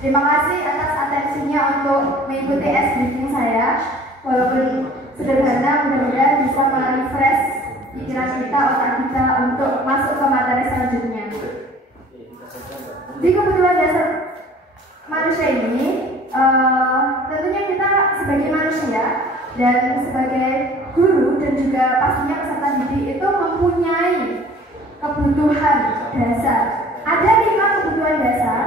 Terima kasih atas atensinya untuk mengikuti briefing saya. Walaupun sederhana, mudah-mudahan bisa merefresh pikiran kita, otak kita untuk masuk ke materi selanjutnya. Di kebutuhan dasar manusia ini, tentunya kita sebagai manusia dan sebagai guru dan juga pastinya peserta didik itu mempunyai kebutuhan dasar. Ada 5 kebutuhan dasar.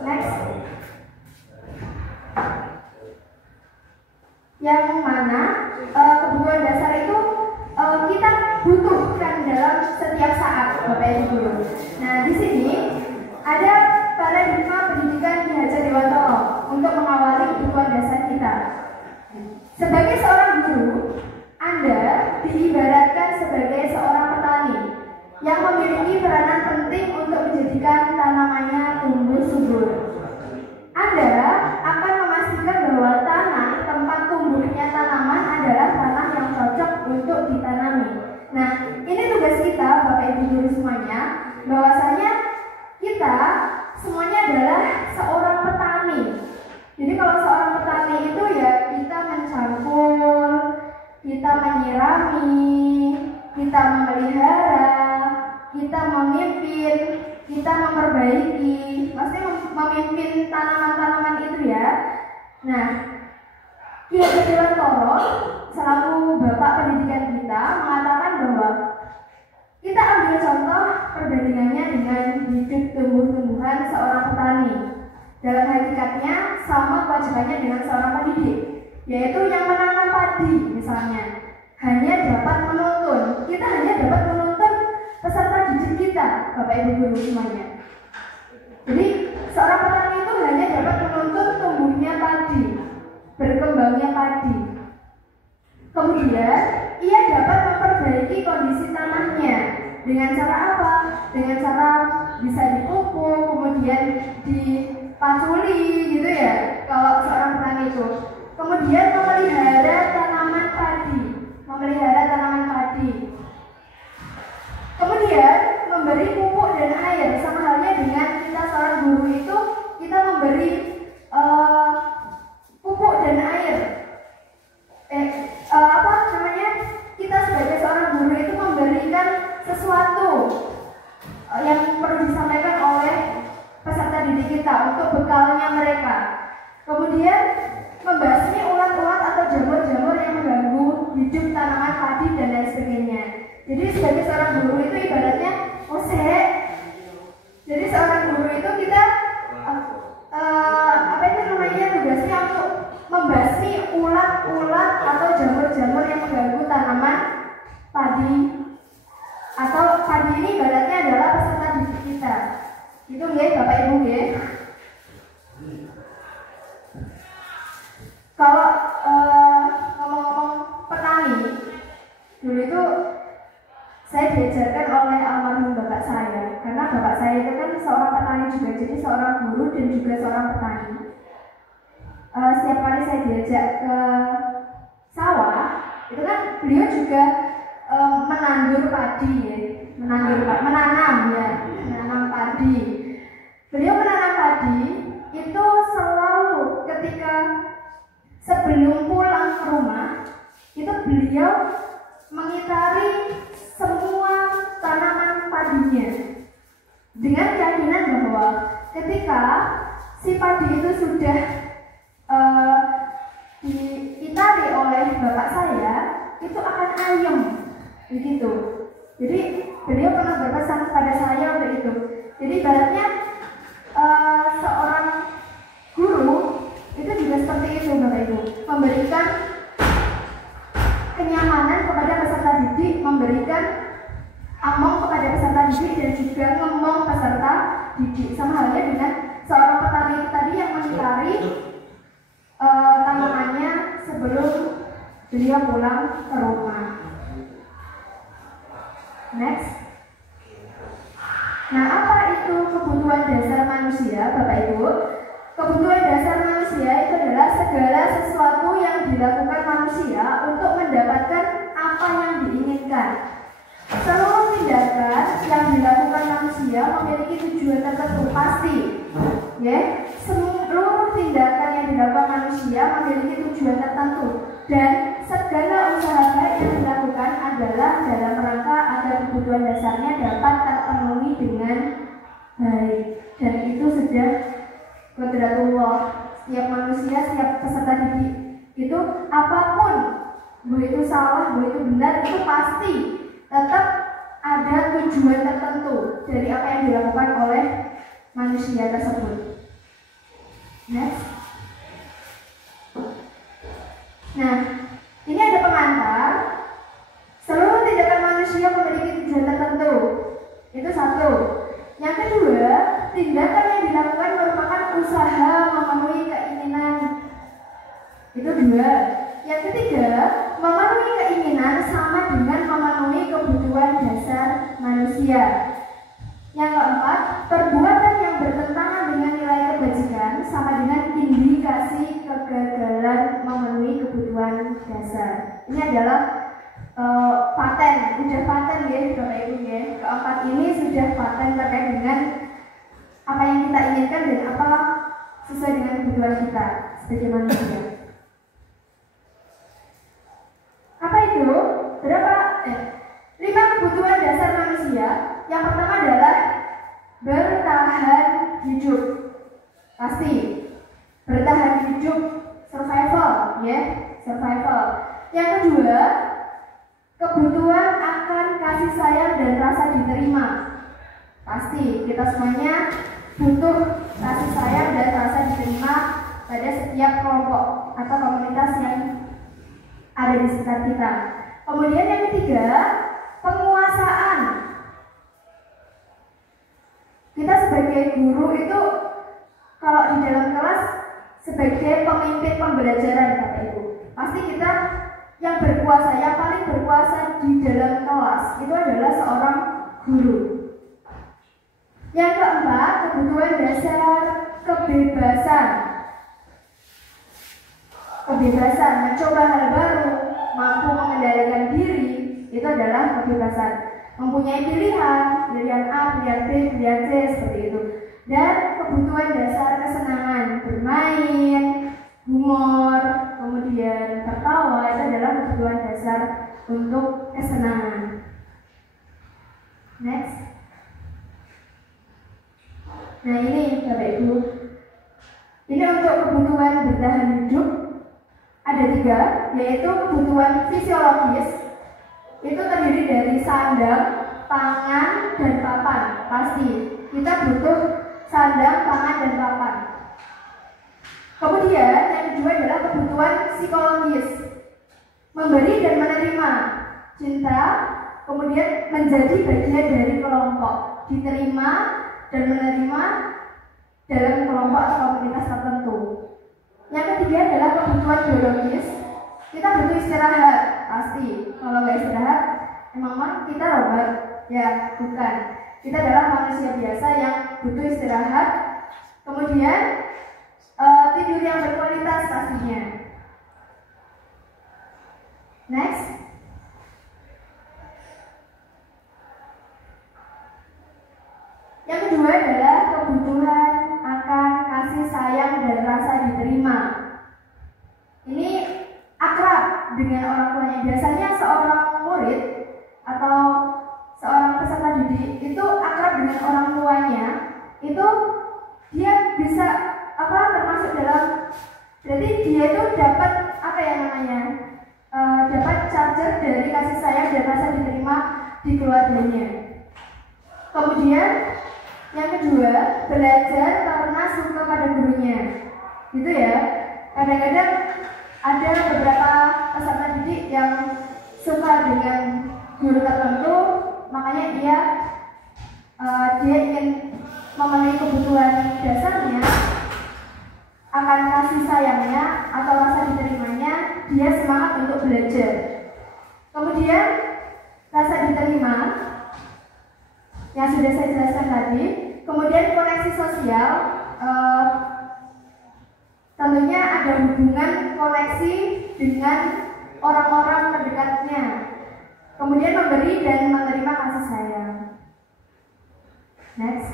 Next. Yang mana kebutuhan dasar itu kita butuhkan dalam setiap saat, Bapak Ibu Guru. Nah, di sini ada paradigma pendidikan Ki Hajar Dewantoro untuk mengawali kebutuhan dasar kita. Sebagai seorang guru, Anda diibaratkan sebagai seorang petani yang memiliki peranan penting untuk menjadikan tanamannya tumbuh subur. Anda akan memastikan bahwa tanah tempat tumbuhnya tanaman adalah tanah yang cocok untuk ditanami. Nah, ini tugas kita, Bapak Ibu Guru semuanya, bahwasanya kita semuanya adalah seorang petani. Jadi kalau seorang petani itu ya kita mencangkul, kita menyirami, kita memelihara, kita memimpin, kita memperbaiki, maksudnya memimpin tanaman-tanaman itu ya. Nah, Ki Hajar Dewantoro selaku Bapak Pendidikan kita mengatakan bahwa kita ambil contoh perbandingannya dengan hidup tumbuh-tumbuhan seorang petani. Dalam hakikatnya sama kewajibannya dengan seorang pendidik, yaitu yang menanam padi misalnya hanya dapat menuntun. Kita hanya dapat menuntun peserta didik kita, Bapak Ibu Guru semuanya. Jadi seorang petani itu hanya dapat menuntun tumbuhnya padi, berkembangnya padi. Kemudian ia dapat memperbaiki kondisi tanahnya dengan cara apa? Dengan cara bisa dipupuk, kemudian dipaculi gitu ya. Kalau seorang petani itu, kemudian memelihara tanaman padi, kemudian memberi pupuk dan air. Sama halnya dengan kita seorang guru itu, kita memberi pupuk dan air. Kita sebagai seorang guru itu memberikan sesuatu yang perlu disampaikan oleh peserta didik kita untuk bekalnya mereka. Kemudian membasmi ulat-ulat atau jamur-jamur yang mengganggu hidup tanaman padi dan lain sebagainya. Jadi sebagai seorang guru itu ibaratnya jadi seorang guru itu kita tugasnya untuk membasmi ulat-ulat atau jamur-jamur yang mengganggu tanaman padi. Atau padi ini ibaratnya adalah peserta didik kita. Itu nggih Bapak Ibu nggih. Kalau ngomong-ngomong petani, dulu itu saya diajarkan oleh almarhum bapak saya, karena bapak saya itu kan seorang petani juga, jadi seorang guru dan juga seorang petani. Setiap kali saya diajak ke sawah, itu kan beliau juga menandur padi ya, menanam padi. Beliau menanam padi itu selalu ketika sebelum pulang ke rumah itu beliau mengitari semua tanaman padinya dengan keyakinan bahwa ketika si padi itu sudah diitari oleh bapak saya itu akan ayem begitu. Jadi beliau pernah berpesan kepada saya untuk itu. Jadi ibaratnya seorang guru itu juga seperti itu Bapak Ibu, memberikan kenyamanan kepada peserta didik, memberikan among kepada peserta didik dan juga ngomong peserta didik. Sama halnya dengan seorang petani tadi yang mengitari tanamannya sebelum beliau pulang ke rumah. Next. Nah, apa itu kebutuhan dasar manusia, Bapak Ibu? Kebutuhan dasar manusia itu adalah segala sesuatu yang dilakukan manusia untuk mendapatkan apa yang diinginkan. Seluruh tindakan yang dilakukan manusia memiliki tujuan tertentu pasti. ya, seluruh tindakan yang dilakukan manusia memiliki tujuan tertentu dan segala usaha baik yang dilakukan adalah dalam rangka agar kebutuhan dasarnya dapat terpenuhi dengan baik. Dan itu sudah kodratullah. Setiap manusia, setiap peserta didik itu apapun, bahwa itu salah, bahwa itu benar, itu pasti tetap ada tujuan tertentu dari apa yang dilakukan oleh manusia tersebut. Next. Nah, ini ada pengantar. Seluruh tindakan manusia memiliki tujuan tertentu. Itu satu. Yang kedua, tindakan yang dilakukan merupakan usaha memenuhi keinginan. Itu dua. Yang ketiga, memenuhi keinginan sama dengan memenuhi kebutuhan dasar manusia. Yang keempat, perbuatan yang bertentangan dengan nilai kebajikan sama dengan indikasi kegagalan memenuhi kebutuhan dasar. Ini adalah paten, sudah paten ya Bapak Ibu ya. Keempat ini sudah paten terkait dengan apa yang kita inginkan dan apa sesuai dengan kebutuhan kita sebagai manusia. Apa itu? Berapa? 5 kebutuhan dasar manusia. Yang pertama adalah bertahan hidup. Pasti bertahan hidup, survival ya, survival. Yang kedua, kebutuhan akan kasih sayang dan rasa diterima. Pasti kita semuanya butuh kasih sayang dan rasa diterima pada setiap kelompok atau komunitas yang ada di sekitar kita. Kemudian yang ketiga, penguasaan. Kita sebagai guru itu kalau di dalam kelas sebagai pemimpin pembelajaran Bapak Ibu, pasti kita yang berkuasa, yang paling berkuasa di dalam kelas itu adalah seorang guru. Yang keempat, kebutuhan dasar kebebasan. Kebebasan mencoba hal baru, mampu mengendalikan diri, itu adalah kebebasan. Mempunyai pilihan A, pilihan B, pilihan C, seperti itu. Dan kebutuhan dasar kesenangan, bermain, humor, kemudian tertawa, itu adalah kebutuhan dasar untuk kesenangan. Next. Nah ini Bapak Ibu, ini untuk kebutuhan bertahan hidup ada 3, yaitu kebutuhan fisiologis. Itu terdiri dari sandang, pangan, dan papan. Pasti kita butuh sandang, pangan, dan papan. Kemudian yang kedua adalah kebutuhan psikologis, memberi dan menerima, cinta, kemudian menjadi bagian dari kelompok, diterima dan menerima dalam kelompok atau komunitas tertentu. Yang ketiga adalah kebutuhan biologis, kita butuh istirahat, pasti. Kalau nggak istirahat, emang kita robot? Ya, bukan. Kita adalah manusia biasa yang butuh istirahat. Kemudian tidur yang berkualitas pastinya. Next. Yang kedua adalah kebutuhan akan kasih sayang dan rasa diterima. Ini akrab dengan orang tuanya. Biasanya seorang murid atau seorang peserta didik itu akrab dengan orang tuanya. Itu dia bisa termasuk dalam, jadi dia itu dapat dapat charger dari kasih sayang dan rasa diterima di keluarganya. Kemudian yang kedua, belajar karena suka pada gurunya. Gitu ya. Kadang-kadang ada beberapa peserta didik yang suka dengan guru tertentu, makanya dia ingin memenuhi kebutuhan dasarnya, akan kasih sayangnya atau rasa diterimanya, dia semangat untuk belajar. Kemudian rasa diterima yang sudah saya jelaskan tadi. Kemudian koneksi sosial, tentunya ada hubungan koneksi dengan orang-orang terdekatnya. Kemudian memberi dan menerima kasih sayang. Next.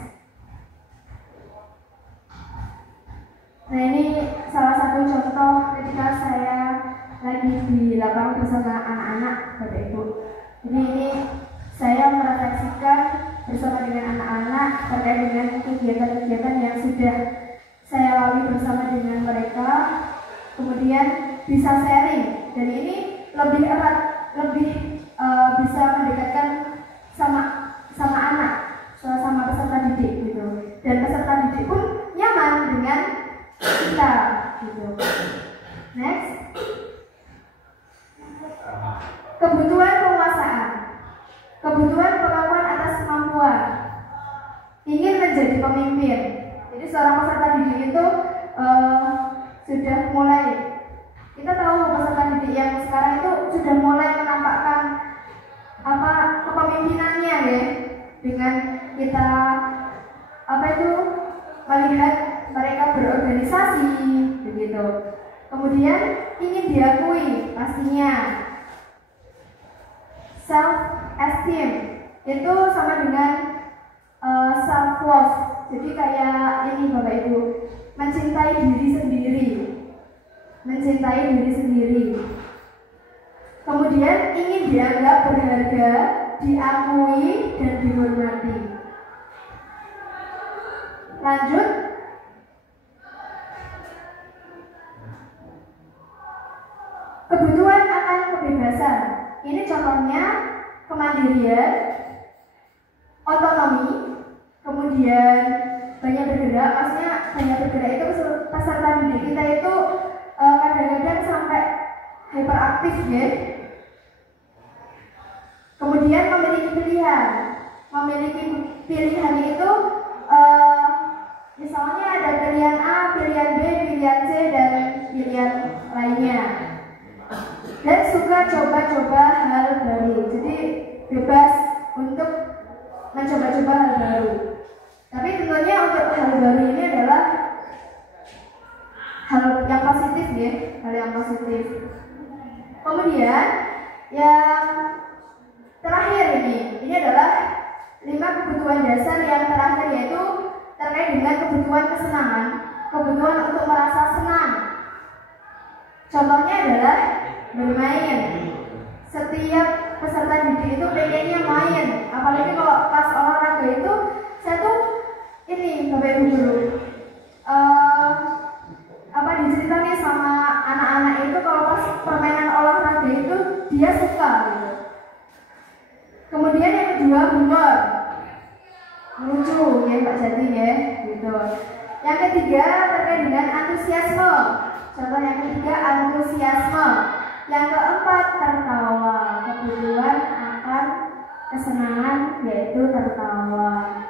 lagi di lapangan bersama anak-anak Bapak Ibu. Jadi ini saya merefleksikan bersama dengan anak-anak terkait dengan kegiatan-kegiatan yang sudah saya lalui bersama dengan mereka, kemudian bisa sharing. Dan ini lebih erat, lebih bisa mendekatkan sama anak, sama peserta didik gitu. Dan peserta didik pun nyaman dengan kita gitu. Next, kebutuhan penguasaan, kebutuhan pengakuan atas kemampuan, ingin menjadi pemimpin. Jadi seorang peserta didik itu sudah mulai, kita tahu peserta didik yang sekarang itu sudah mulai menampakkan kepemimpinannya ya, dengan kita melihat mereka berorganisasi begitu. Kemudian ingin diakui pastinya. Self esteem itu sama dengan self love. Jadi kayak ini Bapak Ibu, mencintai diri sendiri. Mencintai diri sendiri. Kemudian ingin dianggap berharga, diakui dan dihormati. Lanjut. Kebutuhan akan kebebasan. Ini contohnya kemandirian, otonomi, kemudian banyak bergerak. Maksudnya banyak bergerak itu peserta didik kita itu kadang-kadang sampai hyperaktif ya. Kemudian memiliki pilihan. Memiliki pilihan itu misalnya ada pilihan A, pilihan B, pilihan C, dan pilihan lainnya. Dan suka coba-coba hal baru. Jadi bebas untuk mencoba-coba hal baru. Tapi tentunya untuk hal baru ini adalah hal yang positif ya, hal yang positif. Kemudian yang terakhir ini adalah 5 kebutuhan dasar yang terakhir, yaitu terkait dengan kebutuhan kesenangan, kebutuhan untuk merasa senang. Contohnya adalah bermain. Setiap peserta didik itu pengennya main, apalagi kalau pas olahraga itu saya tuh ini Bapak Ibu guru diceritanya sama anak-anak itu kalau pas permainan olahraga itu dia suka gitu. Kemudian yang kedua humor, lucu ya Pak Jati ya gitu. Yang ketiga terkait dengan antusiasme. Contoh yang ketiga antusiasme. Yang keempat tertawa, kebutuhan akan kesenangan yaitu tertawa.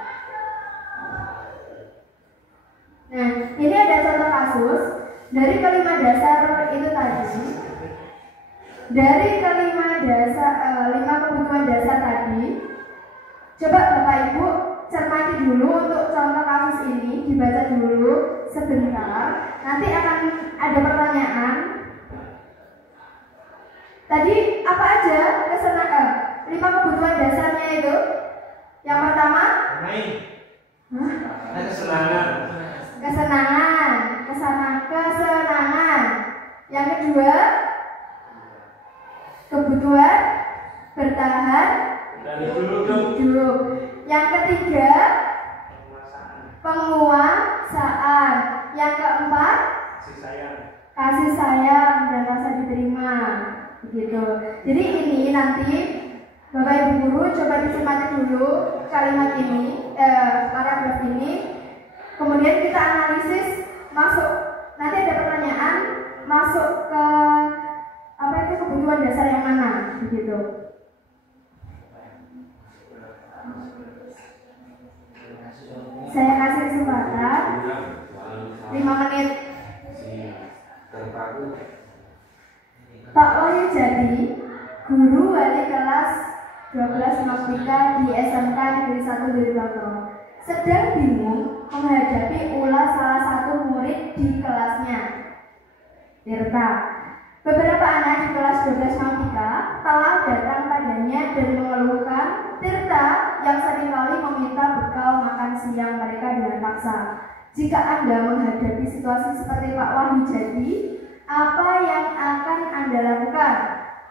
Nah, ini ada contoh kasus dari kelima dasar itu tadi. Dari kelima dasar, 5 kebutuhan dasar tadi, coba Bapak Ibu cermati dulu untuk contoh kasus ini, dibaca dulu sebentar. Nanti akan ada pertanyaan. Tadi apa aja kesenangan? 5 kebutuhan dasarnya itu. Yang pertama, kesenangan. Yang kedua, kebutuhan bertahan hidup. Yang ketiga, penguasaan. Yang keempat, kasih sayang dan rasa diterima. Begitu. Jadi ini nanti Bapak Ibu guru coba dicermati dulu kalimat ini, paragraf ini. Kemudian kita analisis, masuk. Nanti ada pertanyaan, masuk ke kebutuhan dasar yang mana, begitu. Saya kasih kesempatan 5 menit. Pak Wahyu Jadi, guru wali kelas 12 Mafika di SMK Negeri 1 Dirilanto, sedang bingung menghadapi ulah salah satu murid di kelasnya, Tirta. Beberapa anak di kelas 12 Mafika telah datang padanya dan mengeluhkan Tirta yang seringkali meminta bekal makan siang mereka dengan paksa. Jika Anda menghadapi situasi seperti Pak Wahyu Jadi, apa yang akan Anda lakukan?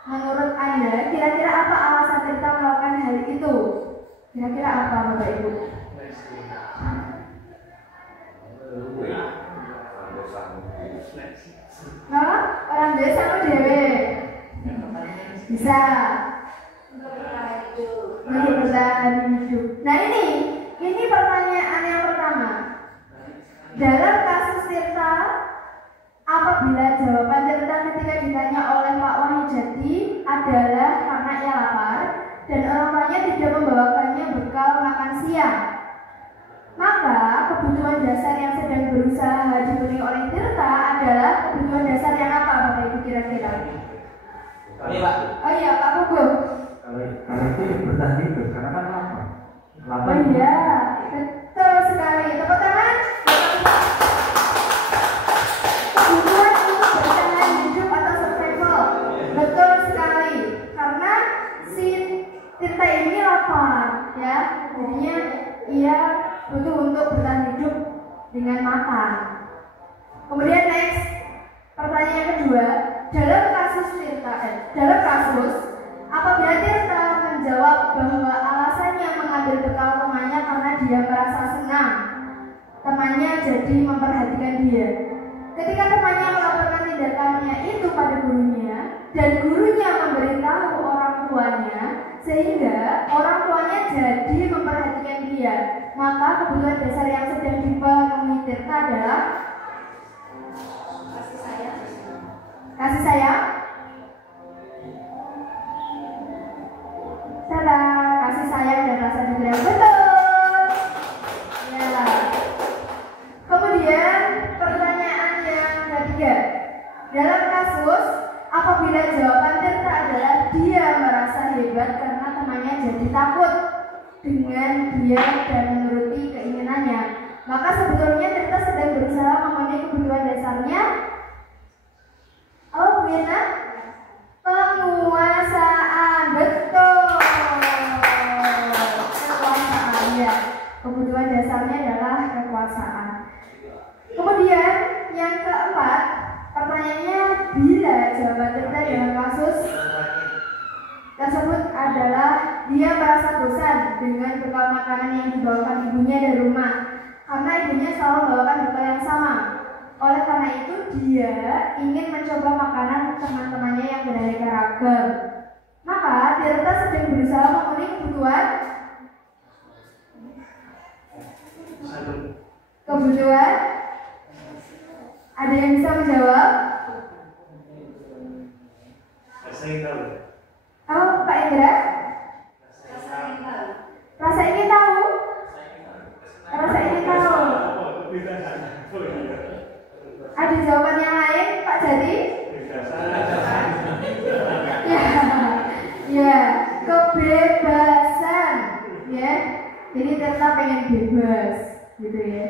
Menurut Anda, kira-kira apa alasan Tirta melakukan hal itu? Kira-kira apa, Bapak Ibu? Nah, orang desa sama dewe bisa untuk bertahan hidup. Nah ini pertanyaan yang pertama. Dalam kasus Tirta, apabila jawaban Tirta ketika ditanya oleh Pak Wahyujati adalah karena ia lapar dan orang tuanya tidak membawakannya bekal makan siang, maka kebutuhan dasar yang sedang berusaha dipenuhi oleh Tirta adalah kebutuhan dasar yang apa, Bapak Ibu kira-kira? Pak. Oh iya, Pak Pugu. Kalau itu bertahan hidup karena kan lapar. Oh iya, betul sekali. Tepuk tangan. Kebutuhan untuk bertahan hidup atau survival. Betul sekali. Karena si Tirta ini lapar, ya. Jadinya ia butuh untuk bertahan hidup dengan makan. Kemudian next, pertanyaan yang kedua, dalam kasus apabila Tirta menjawab bahwa alasannya mengambil bekal temannya karena dia merasa senang temannya jadi memperhatikan dia. Ketika temannya melaporkan tindakannya itu pada gurunya dan gurunya memberitahu orang tuanya sehingga orang tuanya jadi memperhatikan dia, maka kebutuhan dasar yang sedang dipenuhi Tirta adalah kasih sayang. Tada, kasih sayang dan rasa dibilang betul. Ya. Kemudian pertanyaan yang ketiga, dalam kasus apabila jawaban Tirta adalah dia merasa hebat karena temannya jadi takut dengan dia dan menuruti keinginannya, maka sebetulnya Tirta sedang berusaha memenuhi kebutuhan dasarnya. Oh, Mirna? Penguasaan, betul. Kekuasaan, ya. Kebutuhan dasarnya adalah kekuasaan. Kemudian yang keempat, pertanyaannya bila jawaban Tirta dalam kasus tersebut adalah dia merasa bosan dengan bekal makanan yang dibawakan ibunya dari rumah karena ibunya selalu membawakan bekal yang sama. Oleh karena itu dia ingin mencoba makanan teman-temannya yang beraneka ragam. Maka Tirta sedang berusaha memenuhi kebutuhan. Ada yang bisa menjawab? Oh, Pak Indra? Rasa ingin tahu? Rasa ingin tahu? Ada jawaban yang lain, Pak Jadi? Ya, kebebasan, ya. Jadi Tirta pengen bebas, gitu ya.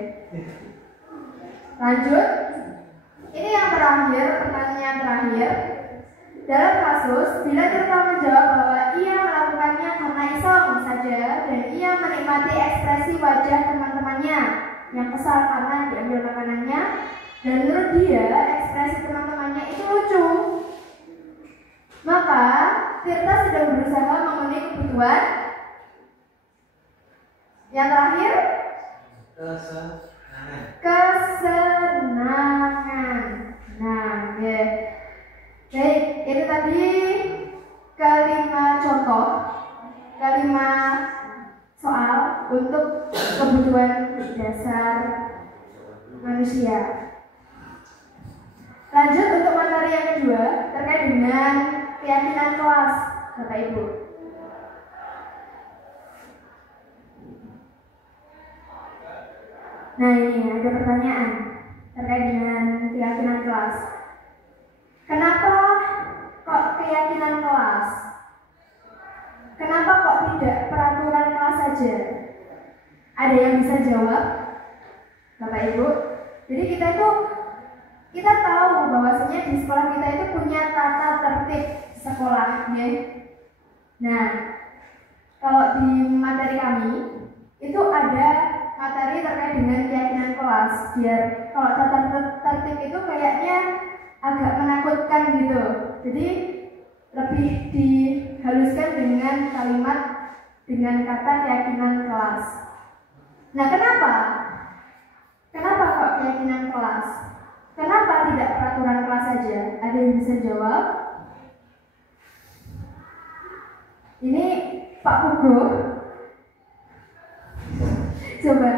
Lanjut. Ini yang terakhir, pertanyaan terakhir. Dalam kasus, bila Tirta menjawab bahwa ia melakukannya karena iseng saja dan ia menikmati ekspresi wajah teman-temannya yang kesal karena diambil makanannya, dan menurut dia ekspresi teman-temannya itu lucu, maka Tirta sedang berusaha memenuhi kebutuhan. Yang terakhir, kesenangan. Nah, ya. Baik, itu tadi kelima contoh, kelima soal untuk kebutuhan dasar manusia. Lanjut untuk materi yang kedua terkait dengan keyakinan kelas, Bapak Ibu. Nah ini ada pertanyaan terkait dengan keyakinan kelas. Kenapa kok keyakinan kelas? Kenapa kok tidak peraturan kelas saja? Ada yang bisa jawab, Bapak Ibu? Jadi kita tahu bahwasanya di sekolah kita itu punya tata tertib sekolah, ya. Nah, kalau di materi kami itu ada materi terkait dengan keyakinan kelas. Biar kalau tata tertib itu kayaknya agak Jadi lebih dihaluskan dengan kalimat, dengan kata keyakinan kelas. Nah, kenapa? Kenapa kok keyakinan kelas? Kenapa tidak peraturan kelas saja? Ada yang bisa jawab? Ini Pak Pugo. Coba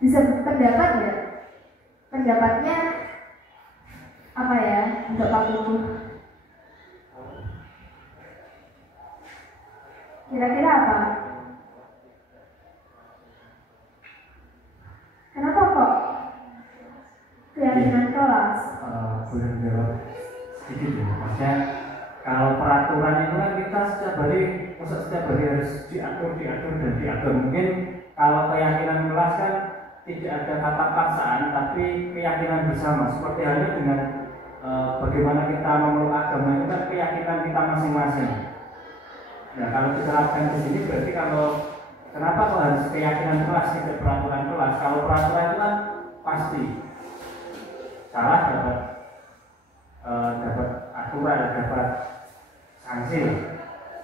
bisa pendapat ya? Pendapatnya apa ya untuk Pak Pugo? Kira-kira apa? Kenapa kok keyakinan kelas? Boleh menjawab sedikit ya, maksudnya kalau peraturan itu kan kita setiap hari harus diatur. Mungkin kalau keyakinan kelas kan tidak ada kata paksaan, tapi keyakinan bersama. Seperti halnya dengan bagaimana kita memeluk agama itu kan keyakinan kita masing-masing. Nah, kalau diterapkan di sini berarti kenapa kok harus keyakinan kelas tidak peraturan kelas? Kalau peraturan itu kan pasti salah dapat aturan, dapat sanksi.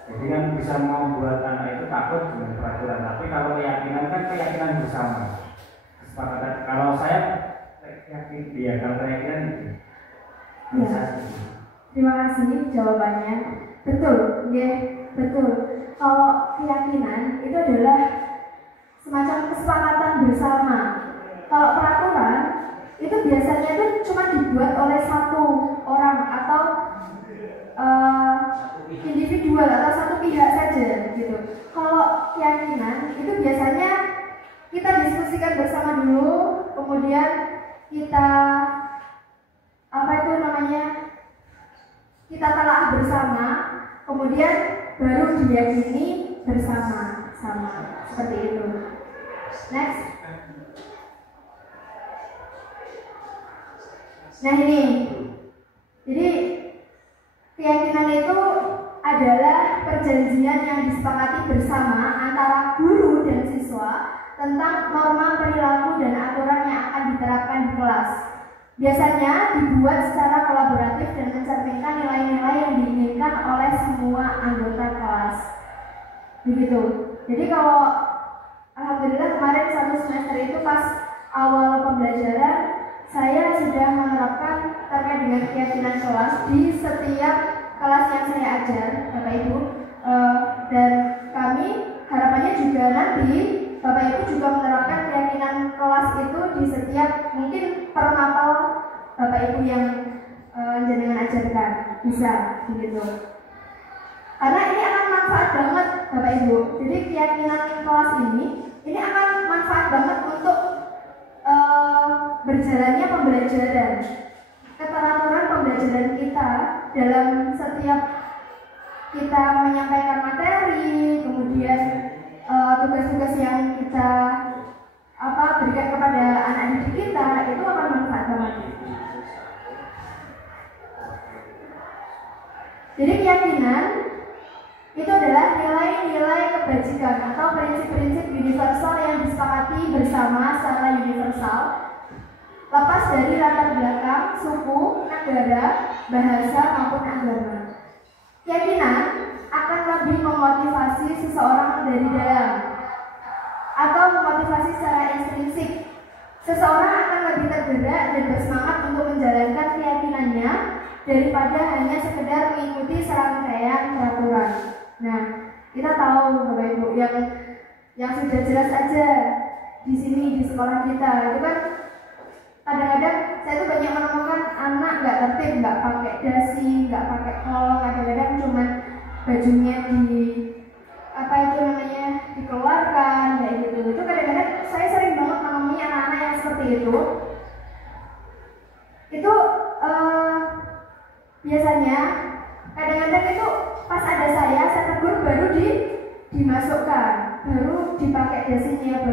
Jadi kan bisa membuat anak itu takut dengan peraturan. Tapi kalau keyakinan kan keyakinan bersama. Kesepakatan. Kalau saya yakin dia, kalau keyakinan itu. Ya. Terima kasih jawabannya. Betul, ya, betul. Kalau keyakinan itu adalah semacam kesepakatan bersama. Kalau peraturan itu biasanya itu cuma dibuat oleh satu orang atau individual atau satu pihak saja gitu. Kalau keyakinan itu biasanya kita diskusikan bersama dulu, kemudian kita kita telah bersama, kemudian baru diyakini bersama-sama, seperti itu. Next. Nah ini, jadi keyakinan itu adalah perjanjian yang disepakati bersama antara guru dan siswa tentang norma perilaku dan aturan yang akan diterapkan di kelas. Biasanya dibuat secara kolaboratif dan mencerminkan nilai-nilai yang diinginkan oleh semua anggota kelas. Begitu. Jadi kalau alhamdulillah kemarin satu semester itu pas awal pembelajaran saya sudah menerapkan terkait dengan keyakinan kelas di setiap kelas yang saya ajar, Bapak Ibu, dan kami harapannya juga nanti Bapak Ibu juga menerapkan keyakinan kelas itu di setiap mungkin per mapel Bapak Ibu yang jenengan ajarkan, bisa begitu. Karena ini akan manfaat banget Bapak Ibu. Jadi keyakinan kelas ini akan manfaat banget untuk berjalannya pembelajaran, keteraturan pembelajaran kita dalam setiap kita menyampaikan materi, kemudian tugas-tugas yang kita berikan kepada anak didik kita itu akan manfaat banget. Jadi keyakinan itu adalah nilai-nilai kebajikan atau prinsip-prinsip universal yang disepakati bersama secara universal, lepas dari latar belakang, suku, negara, bahasa maupun agama. Keyakinan akan lebih memotivasi seseorang dari dalam atau memotivasi secara intrinsik. Seseorang akan lebih tergerak dan bersemangat untuk menjalankan keyakinannya daripada hanya sekedar mengikuti serangkaian peraturan. Nah, kita tahu Bapak Ibu yang sudah jelas aja di sini di sekolah kita itu kan kadang-kadang saya tuh banyak menemukan anak nggak tertib, nggak pakai dasi, nggak pakai kolong, kadang-kadang cuma bajunya dikeluarkan kayak gitu. Itu kadang-kadang saya sering banget menemui anak-anak yang seperti itu. Itu biasanya kadang-kadang itu pas ada saya tegur baru dimasukkan, baru dipakai dasinya,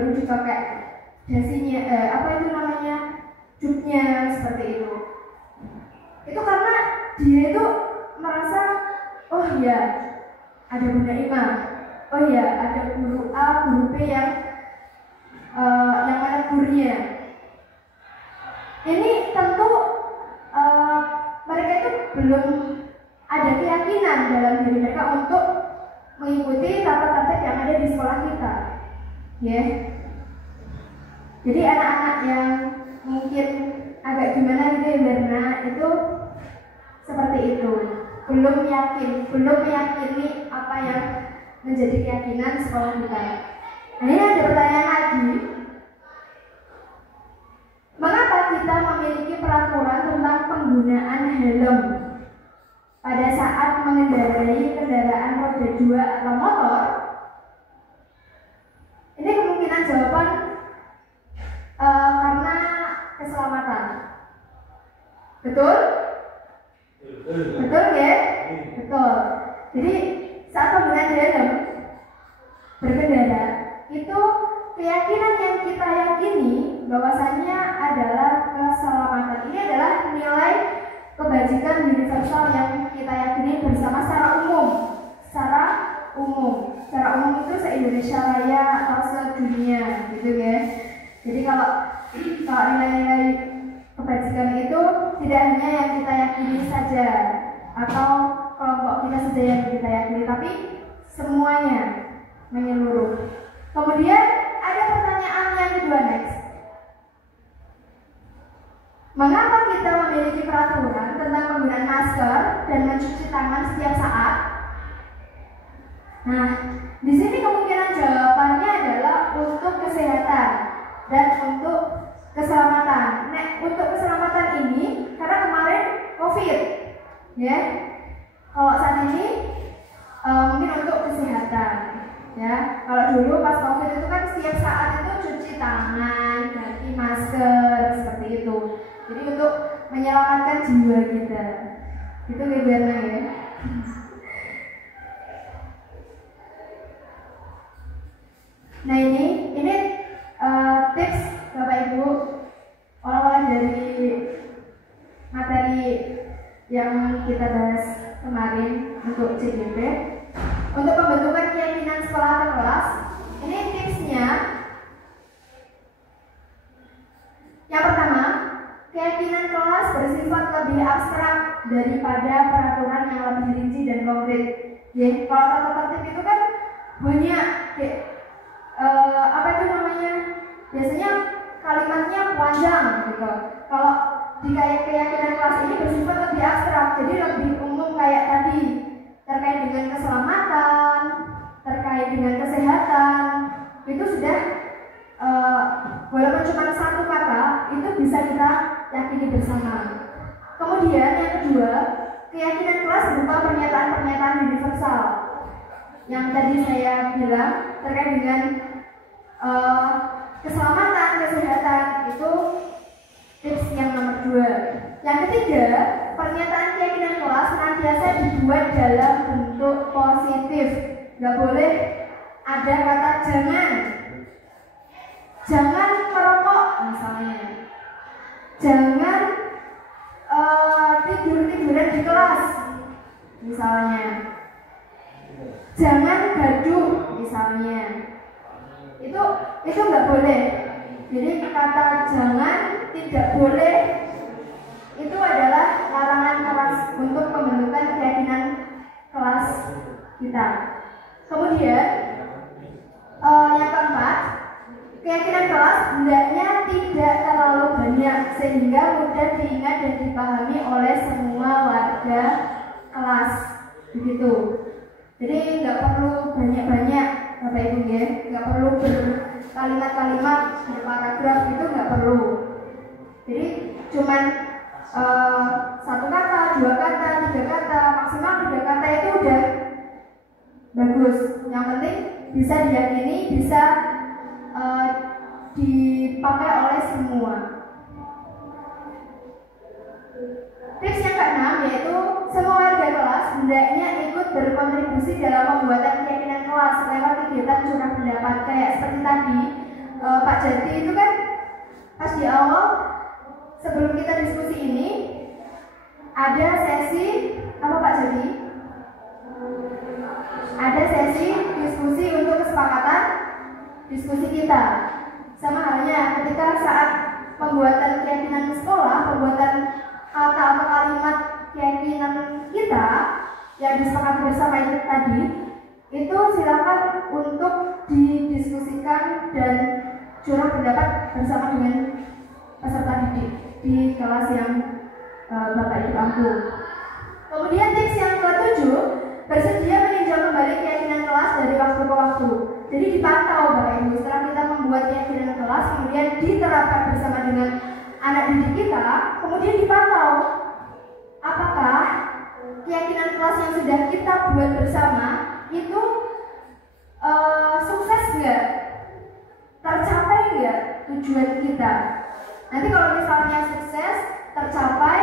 juknya seperti itu. Itu karena dia itu merasa, oh ya ada Bunda Ima, oh ya ada guru A, guru B yang mana gurunya. Ini tentu mereka itu belum ada keyakinan dalam diri mereka untuk mengikuti tata tertib yang ada di sekolah kita, ya. Jadi anak-anak yang mungkin agak gimana gitu ya Berna, itu seperti itu, belum meyakini apa yang menjadi keyakinan sekolah kita. Nah, ini ada pertanyaan lagi, mengapa kita memiliki peraturan tentang penggunaan helm pada saat mengendarai kendaraan roda 2 atau motor? Ini kemungkinan jawaban karena keselamatan. Betul? Betul ya? Betul. Jadi saat penggunaan helm berkendara itu keyakinan yang kita yakini bahwasannya adalah keselamatan. Ini adalah nilai kebajikan universal yang kita yakini bersama secara umum. Secara umum itu se-Indonesia Raya atau sedunia, gitu ya. Jadi kalau nilai-nilai kebajikan itu tidak hanya yang kita yakini saja atau kelompok kita saja yang kita yakini, tapi semuanya menyeluruh. Kemudian ada pertanyaan yang kedua next. Mengapa kita memiliki peraturan tentang penggunaan masker dan mencuci tangan setiap saat? Nah, di sini kemungkinan jawabannya adalah untuk kesehatan dan untuk keselamatan. Nah, untuk keselamatan ini karena kemarin COVID, ya. Kalau saat ini mungkin untuk kesehatan, ya. Kalau dulu pas COVID itu kan setiap saat itu cuci tangan, ganti masker seperti itu. Jadi untuk menyelamatkan jiwa kita. Itu lebarnya ya. Nah ini tips Bapak Ibu olah dari materi yang kita bahas kemarin untuk CGP. Untuk pembentukan keyakinan sekolah atau kelas, ini tipsnya. Yang pertama, keyakinan kelas bersifat lebih abstrak daripada peraturan yang lebih rinci dan konkret. Jadi kalau tata tertib itu kan banyak apa itu namanya? Biasanya kalimatnya panjang gitu. Kalau di keyakinan kelas ini bersifat lebih abstrak, jadi lebih umum kayak tadi, terkait dengan keselamatan, terkait dengan kesehatan, itu sudah walaupun cuma satu kata itu bisa kita yakini bersama. Kemudian yang kedua, keyakinan kelas berupa pernyataan-pernyataan universal yang tadi saya bilang terkait dengan keselamatan, kesehatan, itu tips yang nomor 2. Yang ketiga, pernyataan keyakinan kelas senantiasa dibuat dalam bentuk positif. Nggak boleh ada kata jangan merokok misalnya, jangan tidur-tiduran di kelas misalnya, jangan gaduh misalnya. Itu nggak boleh. Jadi kata jangan, tidak boleh, itu adalah larangan keras untuk pembentukan keyakinan kelas kita. Kemudian yang keempat, keyakinan kelas hendaknya tidak terlalu banyak sehingga mudah diingat dan dipahami oleh semua warga kelas. Begitu. Jadi nggak perlu banyak-banyak, Bapak Ibu ya, nggak perlu berkalimat-kalimat, berparagraf, itu nggak perlu. Jadi cuman satu kata, 2 kata, 3 kata, maksimal 3 kata itu udah bagus. Yang penting bisa diyakini, bisa dipakai oleh semua. Tips yang ke-6 yaitu semua warga kelas hendaknya ikut berkontribusi dalam pembuatan keyakinan kelas lewat kegiatan curah pendapat. Kayak seperti tadi Pak Jati itu kan pas di awal sebelum kita diskusi ini ada sesi apa Pak Jati? Ada sesi diskusi untuk kesepakatan diskusi kita. Sama halnya ketika saat pembuatan keyakinan sekolah, pembuatan kata atau kalimat keyakinan kita yang disepakati bersama itu tadi, itu silakan untuk didiskusikan dan curah pendapat bersama dengan peserta didik di kelas yang Bapak Ibu ampu. Kemudian tips yang ke-7, bersedia meninjau kembali keyakinan kelas dari waktu ke waktu. Jadi dipantau Bapak Ibu, setelah kita membuat keyakinan kelas, kemudian diterapkan bersama dengan anak didik kita, kemudian dipantau apakah keyakinan kelas yang sudah kita buat bersama itu sukses nggak, tercapai nggak tujuan kita. Nanti kalau misalnya sukses, tercapai,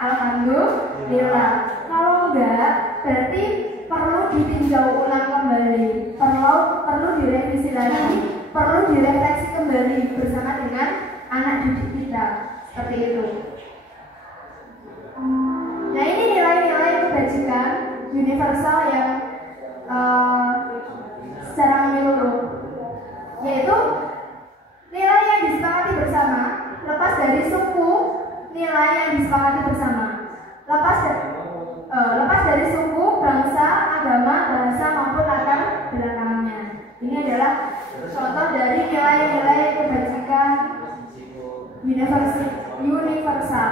alhamdulillah. Kalau enggak, berarti perlu ditinjau ulang kembali, perlu direvisi lagi, perlu direfleksi kembali bersama dengan anak didik kita, seperti itu. Nah, ini nilai-nilai kebajikan universal yang secara menyeluruh, yaitu nilai yang disepakati bersama, lepas dari suku, nilai yang disepakati bersama, lepas dari suku, bangsa, agama, bahasa maupun latar belakangnya. Ini adalah contoh dari nilai-nilai kebajikan universal.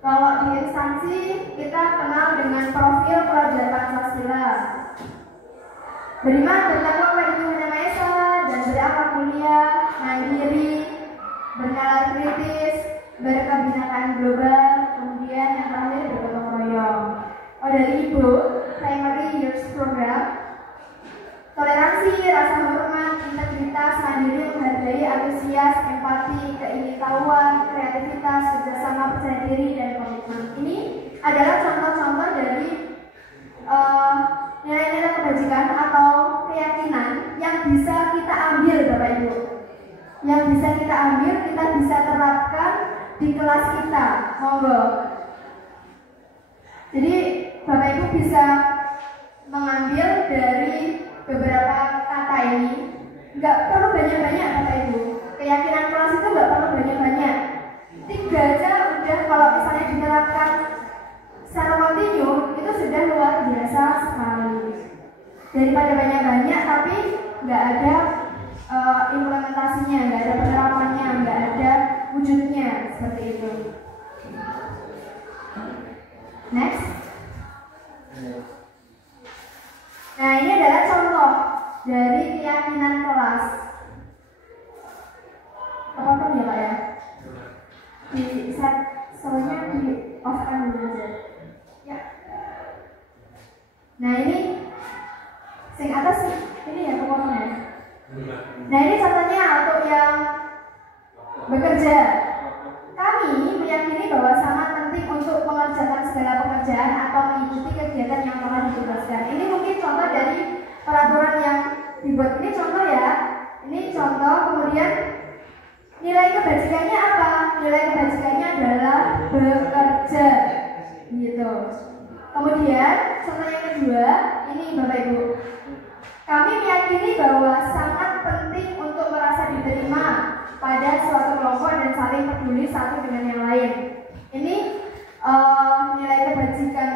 Kalau di instansi kita kenal dengan profil Praja Pancasila. Beriman, bertakwa kepada Tuhan Yang Maha Esa dan berakhlak mulia, mandiri, bernalar kritis, berkebinekaan global, kemudian yang terakhir bergotong royong. Dari Ibu, Primary Years Program, toleransi, rasa hormat, integritas, mandiri, menghargai, antusias, empati, keingin-tahuan, kreativitas, kerjasama, percaya diri, dan komitmen. Ini adalah contoh-contoh dari nilai-nilai kebajikan atau keyakinan yang bisa kita ambil Bapak Ibu, yang bisa kita ambil, kita bisa terapkan di kelas kita, monggo. Jadi Bapak Ibu bisa mengambil dari beberapa kata ini, nggak perlu banyak-banyak Bapak Ibu. Keyakinan kelas itu nggak perlu banyak-banyak. 3 aja udah, kalau misalnya diterapkan secara kontinu itu sudah luar biasa sekali. Daripada banyak-banyak tapi nggak ada implementasinya, nggak ada penerapannya, nggak ada wujudnya, seperti itu. Next. Nah, ini adalah contoh dari keyakinan kelas. Apa ya Pak ya? Di set soalnya di off kan dulu aja. Ya. Nah, ini sing atas ini ya pokoknya. Nah, ini contohnya untuk yang bekerja. Kami meyakini bahwa sangat penting untuk mengerjakan segala pekerjaan atau mengikuti kegiatan yang telah ditugaskan. Ini mungkin contoh dari peraturan yang dibuat. Ini contoh ya. Ini contoh, kemudian nilai kebajikannya apa? Nilai kebajikannya adalah bekerja. Gitu. Kemudian contoh yang kedua, ini Bapak Ibu. Kami meyakini bahwa sangat penting untuk merasa diterima pada suatu kelompok dan saling peduli satu dengan yang lain. Ini nilai kebajikan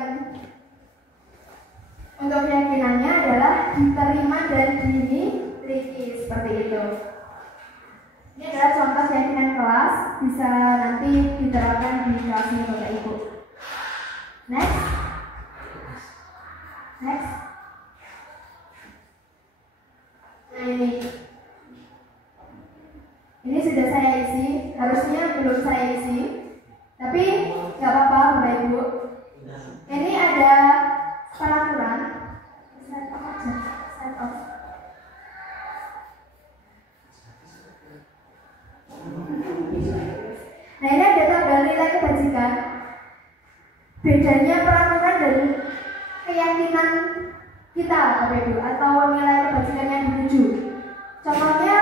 untuk keyakinannya adalah diterima dan dimiliki, seperti itu. Ini adalah contoh keyakinan kelas, bisa nanti diterapkan di kelasnya Bapak Ibu. Next. Nah, ini sudah saya isi, harusnya belum saya isi, tapi nggak apa-apa Bapak Ibu. Ini ada peraturan, set off. Nah, ini ada tabel nilai kebajikan. Bedanya peraturan dan keyakinan kita Bapak Ibu, atau nilai kebajikan yang dituju. Contohnya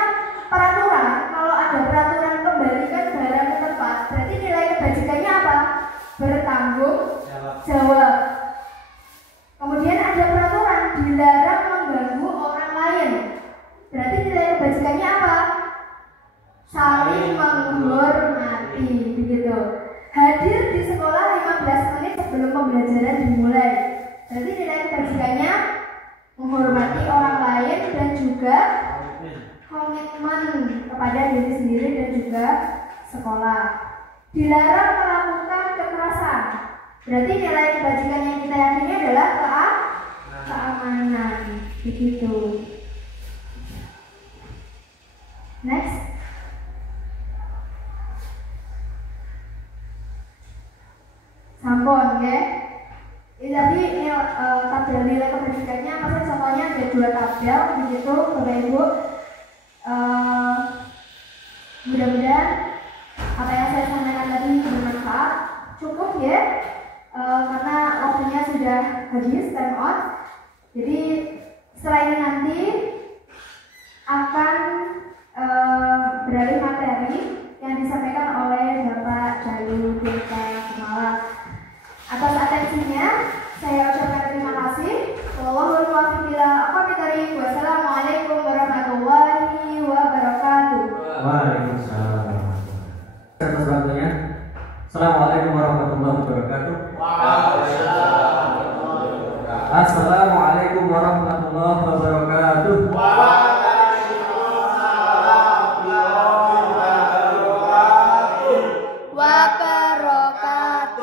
peraturan, kalau ada peraturan kembalikan barang ke tempat, berarti nilai kebajikannya apa? Bertanggung jawab. Kemudian ada peraturan dilarang mengganggu orang lain, berarti nilai kebajikannya apa? Saling menghormati, begitu. Hadir di sekolah 15 Berarti nilai kebajikannya menghormati orang lain dan juga komitmen kepada diri sendiri dan juga sekolah. Dilarang melakukan kekerasan. Berarti nilai kebajikan yang kita yakini adalah keamanan. Begitu. Next. Sampun, ya. Tadi tabel nilai kebajikannya, maksudnya contohnya ada 2 tabel begitu, Bapak Ibu. Mudah-mudahan apa yang saya sampaikan tadi bermanfaat. Cukup ya, karena waktunya sudah habis, time out. Jadi setelah ini nanti akan beralih materi yang disampaikan oleh Bapak Jalu Deka Kumala. Atas atensinya saya ucapkan terima kasih. Wallahul muwaffiq ila aqwamit thoriq. Wassalamualaikum warahmatullahi wabarakatuh. Waalaikumsalam. Atas waktunya. Assalamualaikum warahmatullahi wabarakatuh. Assalamualaikum warahmatullahi wabarakatuh.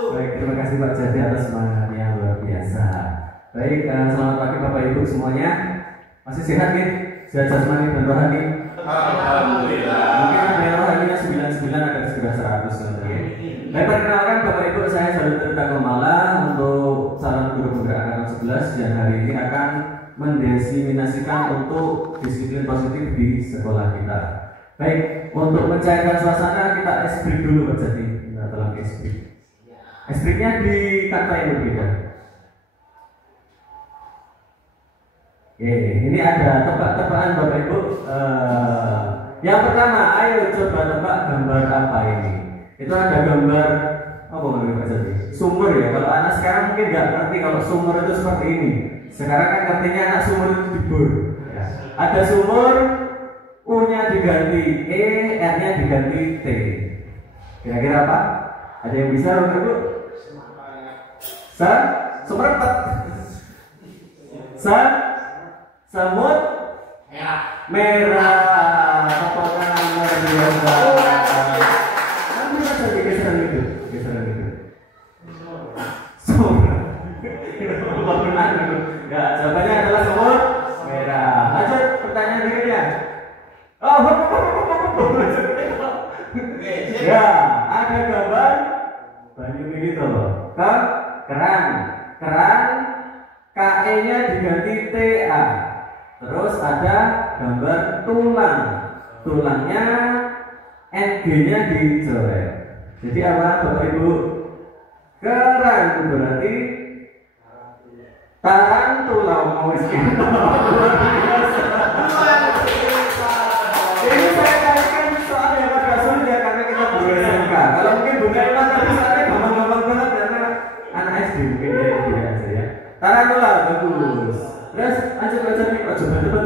Baik, terima kasih Pak Jadi atas semangatnya luar biasa. Baik, selamat pagi Bapak Ibu semuanya. Masih sehat nih? Sehat jasmani dan rohani? Alhamdulillah. Mungkin ada yang rohaninya 99, ada sudah 100 nanti ya. Baik, perkenalkan Bapak Ibu, saya Jalu Deka Kumala untuk calon guru penggerak angkatan 11 yang hari ini akan mendiseminasikan untuk disiplin positif di sekolah kita. Baik, untuk mencairkan suasana kita ice break dulu Pak Jadi. Kita telah ice break. Ice breaknya di kata yang berbeda. Oke, ini ada tebak-tebakan Bapak Ibu. Yang pertama, ayo coba tebak gambar apa ini. Itu ada gambar apa namanya Pak Jadi? Sumur ya. Kalau anak sekarang mungkin nggak ngerti kalau sumur itu seperti ini. Sekarang kan ngertinya anak sumur itu dibur. Ya. Ada sumur, U-nya diganti E, R-nya diganti T. Kira-kira apa? Ada yang bisa Bapak Ibu? Semerpet. Semut merah. Tepuk tangan luar biasa. Nanti bisa geseran gitu. Semut benar gitu. Ya, jawabannya adalah semut merah. Lanjut pertanyaan berikutnya. Ya, ada gambar banyu begitu loh. Keran, KE-nya diganti TA. Terus ada gambar tulangnya NG-nya dicoret. Jadi apa Bapak Ibu? Keran berarti tarantula mau miskin. Ini saya kaitkan soal yang agak sulit ya karena kita guru SMK. Kalau mungkin Bunda Iman tadi soalnya gampang-gampang banget karena anak SD mungkin ya tidak aja ya. Tarantula bagus. Terus lanjut nih Pak coba cepet.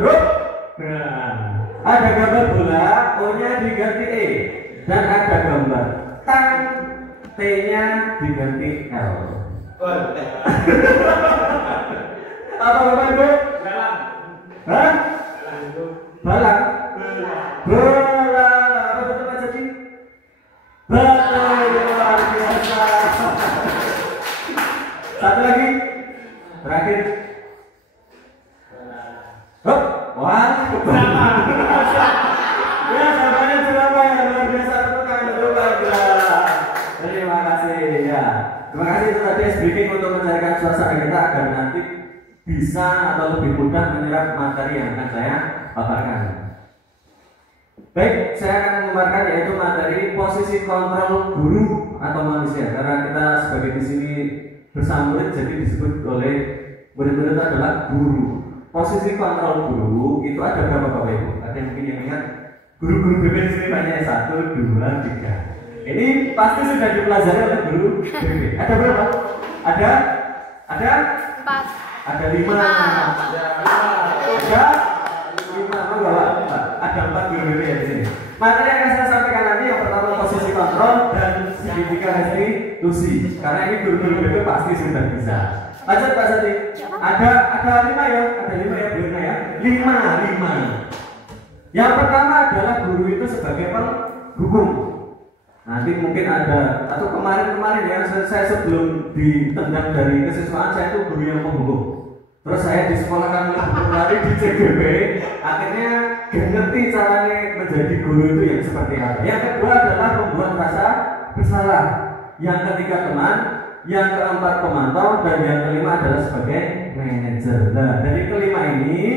Nah, ada gambar bola, O-nya diganti E dan ada gambar tang, T-nya diganti L. Apa Bapak Ibu? Hah? Balang. Bola. Apa betul Pak Jadi? Betul, luar biasa. Satu lagi. Terakhir. Wah, ya jawabannya Surabaya luar biasa. Terima kasih ya. Terima kasih itu tadi speaking untuk mencairkan suasana kita agar nanti bisa atau lebih mudah menyerap materi yang akan saya paparkan. Baik, saya akan memaparkan yaitu materi posisi kontrol guru atau manusia. Karena kita sebagai di sini bersama murid, jadi disebut oleh murid-murid adalah guru. Posisi kontrol guru itu ada berapa Bapak Ibu? Ada yang mungkin yang ingat? Guru-guru BP di sini banyak 1, 2, 3. Ini pasti sudah dipelajari oleh guru BP. Ada berapa? Ada 4. Ada 5. Ada 5. Ada 4 guru BP ya di sini. Materi yang akan saya sampaikan nanti yang pertama posisi kontrol dan signifikan restitusi. Karena ini guru-guru BP pasti sudah bisa. Lanjut Pak Sati. Ada 5 ya, ada 5 ya Bu ya. 5. Yang pertama adalah guru itu sebagai penghukum. Nanti mungkin ada atau kemarin ya saya sebelum ditendang dari kesiswaan saya itu guru yang menghukum. Terus saya disekolahkan lari di CGB, akhirnya gak ngerti caranya menjadi guru itu yang seperti apa. Yang kedua adalah membuat rasa bersalah. Yang ketiga teman, yang keempat pemantau, dan yang kelima adalah sebagai manajer. Nah, dari kelima ini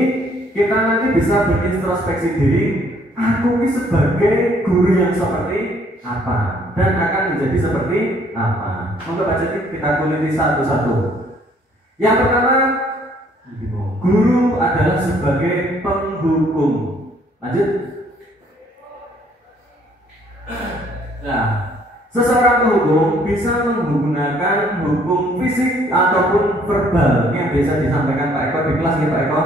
kita nanti bisa berintrospeksi diri. Aku ini sebagai guru yang seperti apa dan akan menjadi seperti apa. Monggo Pak Jadi kita kuliti satu-satu. Yang pertama, guru adalah sebagai penghukum. Lanjut. Nah, seseorang penghukum bisa menggunakan hukum fisik ataupun verbal yang biasa disampaikan Pak Eko di kelas nih Pak Eko.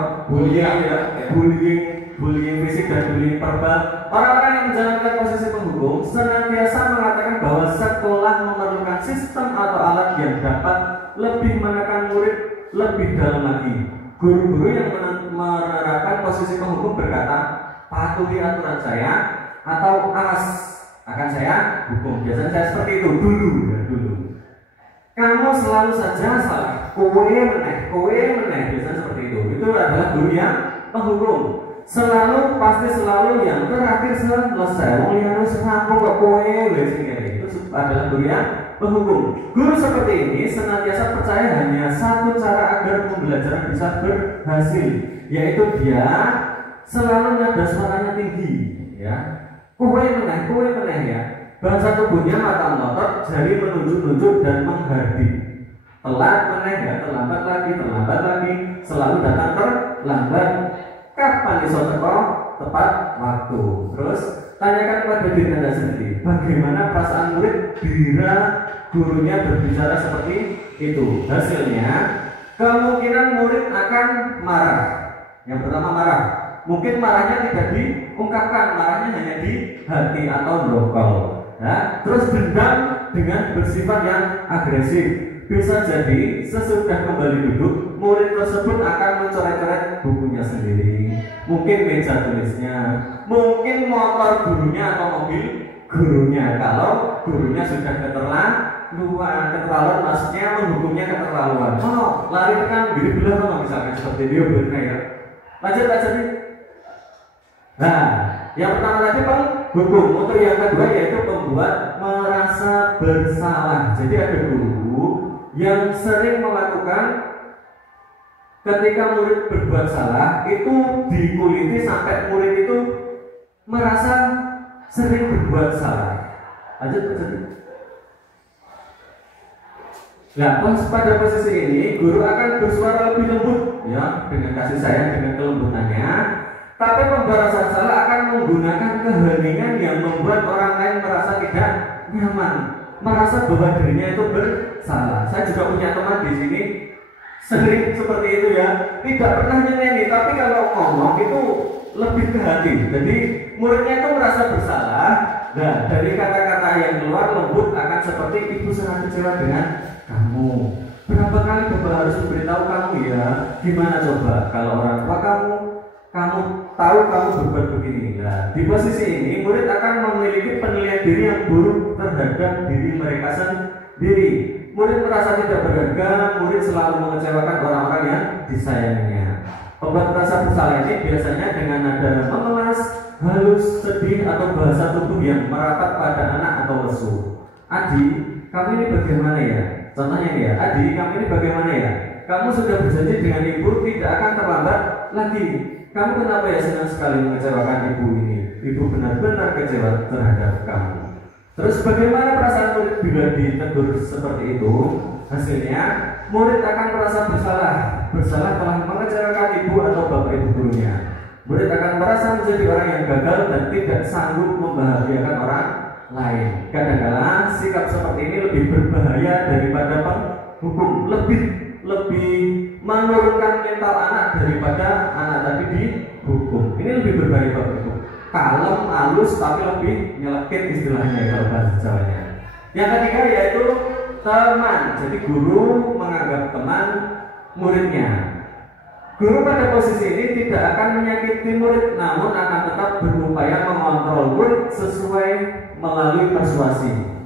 Bullying fisik dan bullying verbal. Orang-orang yang menjalankan posisi penghukum senantiasa mengatakan bahwa sekolah memerlukan sistem atau alat yang dapat lebih menekan murid lebih dalam lagi. Guru-guru yang menerapkan posisi penghukum berkata, patuhi aturan saya atau awas akan saya hukum. Biasanya saya seperti itu dulu. Kamu selalu saja salah. Kowe meneh. Biasanya seperti itu. Itu adalah guru yang penghukum. Pasti selalu yang terakhir selesai. Wong liyane wis rampung kok kowe itu adalah guru yang penghukum. Guru seperti ini senantiasa percaya hanya satu cara agar pembelajaran bisa berhasil, yaitu dia selalu nada suaranya tinggi, ya. Kowe meneh ya. Bahasa tubuhnya mata melotot, jari menunjuk-nunjuk dan menghardik. Telat meneh ya, terlambat lagi, selalu datang terlambat. Kapan iso teko tepat waktu. Terus tanyakan kepada diri Anda sendiri, bagaimana perasaan murid bila gurunya berbicara seperti itu. Hasilnya kemungkinan murid akan marah. Yang pertama marah. Mungkin marahnya tidak diungkapkan, marahnya hanya di hati atau ndokol. Nah, terus dendam dengan bersifat yang agresif. Bisa jadi sesudah kembali duduk, murid tersebut akan mencoret-coret bukunya sendiri, mungkin meja tulisnya, mungkin motor gurunya atau mobil gurunya. Kalau gurunya sudah keterlaluan, maksudnya menghukumnya keterlaluan. Lari tekan diri belah misalkan seperti dia benar ya. Lanjut. Nah, yang pertama tadi penghukum. Untuk yang kedua yaitu membuat merasa bersalah. Jadi ada guru yang sering melakukan ketika murid berbuat salah itu dikuliti sampai murid itu merasa sering berbuat salah. Lanjut. Nah, pada posisi ini guru akan bersuara lebih lembut, ya, dengan kasih sayang, dengan kelembutannya. Tapi pembalasan salah akan menggunakan keheningan yang membuat orang lain merasa tidak nyaman, merasa bahwa dirinya itu bersalah. Saya juga punya teman di sini sering seperti itu ya, tidak pernah nyeneni, tapi kalau ngomong itu lebih ke hati. Jadi muridnya itu merasa bersalah. Nah, dari kata-kata yang keluar lembut akan seperti ibu sangat kecewa dengan kamu. Berapa kali Bapak harus memberitahu kamu ya? Gimana coba kalau orang tua kamu tahu kamu berbuat begini. Nah, di posisi ini murid akan memiliki penilaian diri yang buruk terhadap diri mereka sendiri. Murid merasa tidak berharga, murid selalu mengecewakan orang-orang yang disayanginya. Obat rasa bersalah ini biasanya dengan nada memelas, halus, sedih atau bahasa tubuh yang merapat pada anak atau lesu. Adi, kamu ini bagaimana ya? Contohnya nih ya, Adi, kamu ini bagaimana ya? Kamu sudah berjanji dengan ibu tidak akan terlambat lagi. Kamu kenapa ya senang sekali mengecewakan ibu ini? Ibu benar-benar kecewa terhadap kamu. Terus bagaimana perasaan murid bila ditegur seperti itu? Hasilnya murid akan merasa bersalah telah mengecewakan ibu atau bapak ibu gurunya. Murid akan merasa menjadi orang yang gagal dan tidak sanggup membahagiakan orang lain. Kadang-kadang sikap seperti ini lebih berbahaya daripada penghukum, lebih menurunkan mental anak daripada anak tadi dihukum. Ini lebih berbahaya Bapak Ibu. Kalem, halus, tapi lebih nyelekit istilahnya kalau bahasa Jawanya. Yang ketiga yaitu teman. Jadi guru menganggap teman muridnya. Guru pada posisi ini tidak akan menyakiti murid, namun akan tetap berupaya mengontrol murid sesuai melalui persuasi.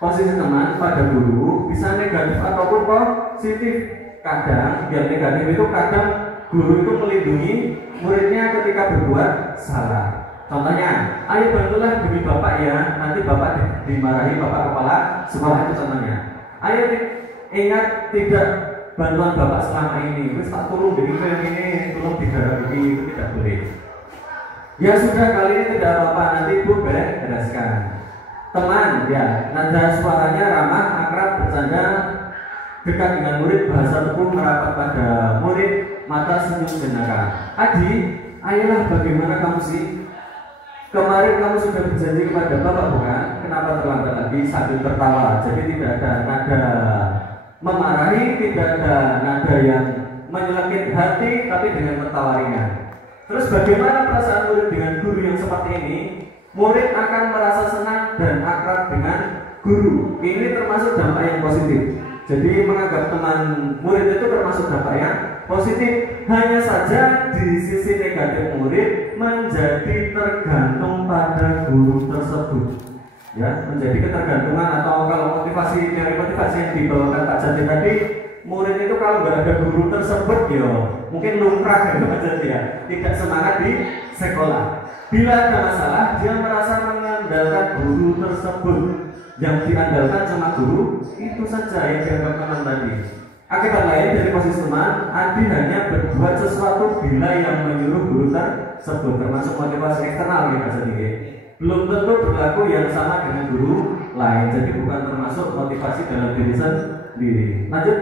Posisi teman pada guru bisa negatif ataupun positif. Kadang yang negatif itu kadang guru itu melindungi muridnya ketika berbuat salah. Contohnya, ayo bantulah demi bapak ya, nanti bapak dimarahi bapak kepala sekolah, itu contohnya. Ayo ingat tidak bantuan bapak selama ini, wis tak tolong dari ini, tolong digarap ini, itu tidak boleh. Ya sudah, kali ini tidak apa-apa, nanti ibu bereskan. Teman, ya, nada suaranya ramah, akrab, bercanda, dekat dengan murid, bahasa tubuh merapat pada murid, mata senyum jenaka. Adi, ayolah, bagaimana kamu sih? Kemarin kamu sudah berjanji kepada bapak bukan? Kenapa terlambat lagi? Sambil tertawa. Jadi tidak ada nada memarahi, tidak ada nada yang menyelekit hati, tapi dengan tertawa ringan. Terus bagaimana perasaan murid dengan guru yang seperti ini? Murid akan merasa senang dan akrab dengan guru. Ini termasuk dampak yang positif. Jadi menganggap teman murid itu termasuk dampak yang positif. Hanya saja di sisi negatif murid menjadi tergantung pada guru tersebut. Ya, menjadi ketergantungan, atau kalau motivasi, teori motivasi yang dibawakan Pak Jati tadi, murid itu kalau nggak ada guru tersebut, ya mungkin lumrah ya Pak Jati ya, tidak semangat di sekolah. Bila ada masalah, dia merasa mengandalkan guru tersebut. Yang diandalkan cuma guru, itu saja yang dianggap teman tadi. Akibat lain dari posisi teman, Adi hanya berbuat sesuatu bila yang menyuruh guru tersebut, termasuk motivasi eksternal ya Pak Jati. Belum tentu berlaku yang sama dengan guru lain, jadi bukan termasuk motivasi dalam diri sendiri. Lanjut.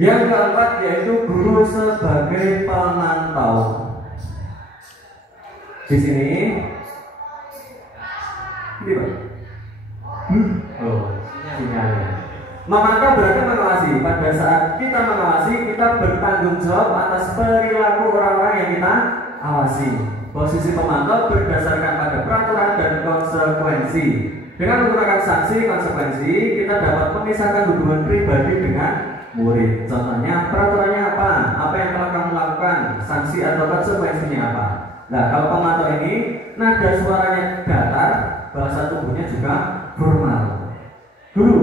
Yang keempat yaitu guru sebagai pemantau. Di sini, ini Pak. Oh, sinyalnya. Memantau berarti mengawasi. Pada saat kita mengawasi, kita bertanggung jawab atas perilaku orang-orang yang kita awasi. Posisi pemantau berdasarkan pada peraturan dan konsekuensi. Dengan menggunakan sanksi konsekuensi, kita dapat memisahkan hubungan pribadi dengan murid. Contohnya, peraturannya apa? Apa yang telah kamu lakukan? Sanksi atau konsekuensinya apa? Nah, kalau pemantau ini, nada suaranya datar, bahasa tubuhnya juga formal. Guru,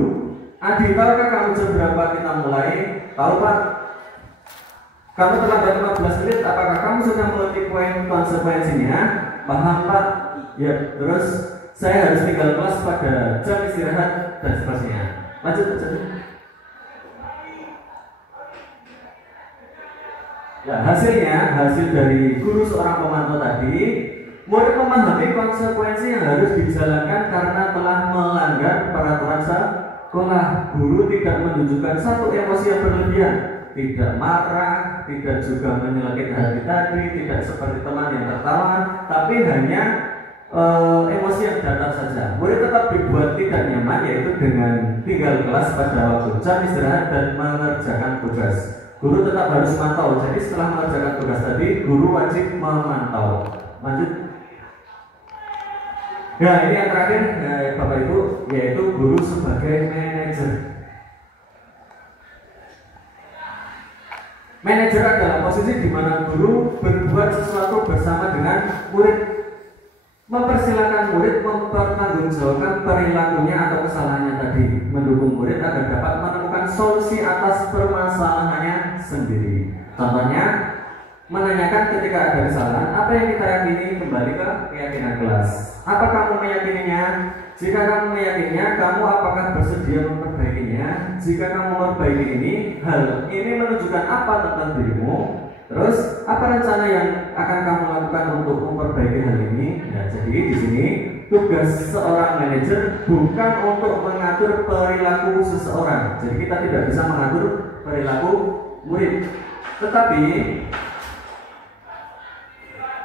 Adi, tahukah kamu jam berapa kita mulai? Tahu Pak? Kamu terlambat 15 menit, apakah kamu sudah mengerti konsekuensinya? Paham Pak? Ya, terus saya harus tinggal kelas pada jam istirahat dan seterusnya. Lanjut. Ya, hasil dari guru seorang pemantau tadi, murid memahami konsekuensi yang harus dijalankan karena telah melanggar peraturan sekolah. Guru tidak menunjukkan satu emosi yang berlebihan, tidak marah, tidak juga menyelekit hati tadi, tidak seperti teman yang tertawa, tapi hanya emosi yang datar saja. Murid tetap dibuat tidak nyaman, yaitu dengan tinggal kelas pada waktu jam istirahat dan mengerjakan tugas. Guru tetap harus memantau. Jadi setelah mengerjakan tugas tadi, guru wajib memantau. Lanjut. Ya, ini yang terakhir Bapak Ibu, yaitu guru sebagai manajer. Manajer adalah posisi di mana guru berbuat sesuatu bersama dengan murid, mempersilahkan murid mempertanggungjawabkan perilakunya atau kesalahannya tadi, mendukung murid agar dapat menemukan solusi atas permasalahannya sendiri. Contohnya, menanyakan ketika ada kesalahan, apa yang kita yakini, kembali ke keyakinan kelas. Apa kamu meyakininya? Jika kamu meyakininya, kamu apakah bersedia memperbaikinya? Jika kamu memperbaiki ini, hal ini menunjukkan apa tentang dirimu? Terus, apa rencana yang akan kamu lakukan untuk memperbaiki hal ini? Nah, jadi di sini tugas seorang manajer bukan untuk mengatur perilaku seseorang. Jadi kita tidak bisa mengatur perilaku murid, tetapi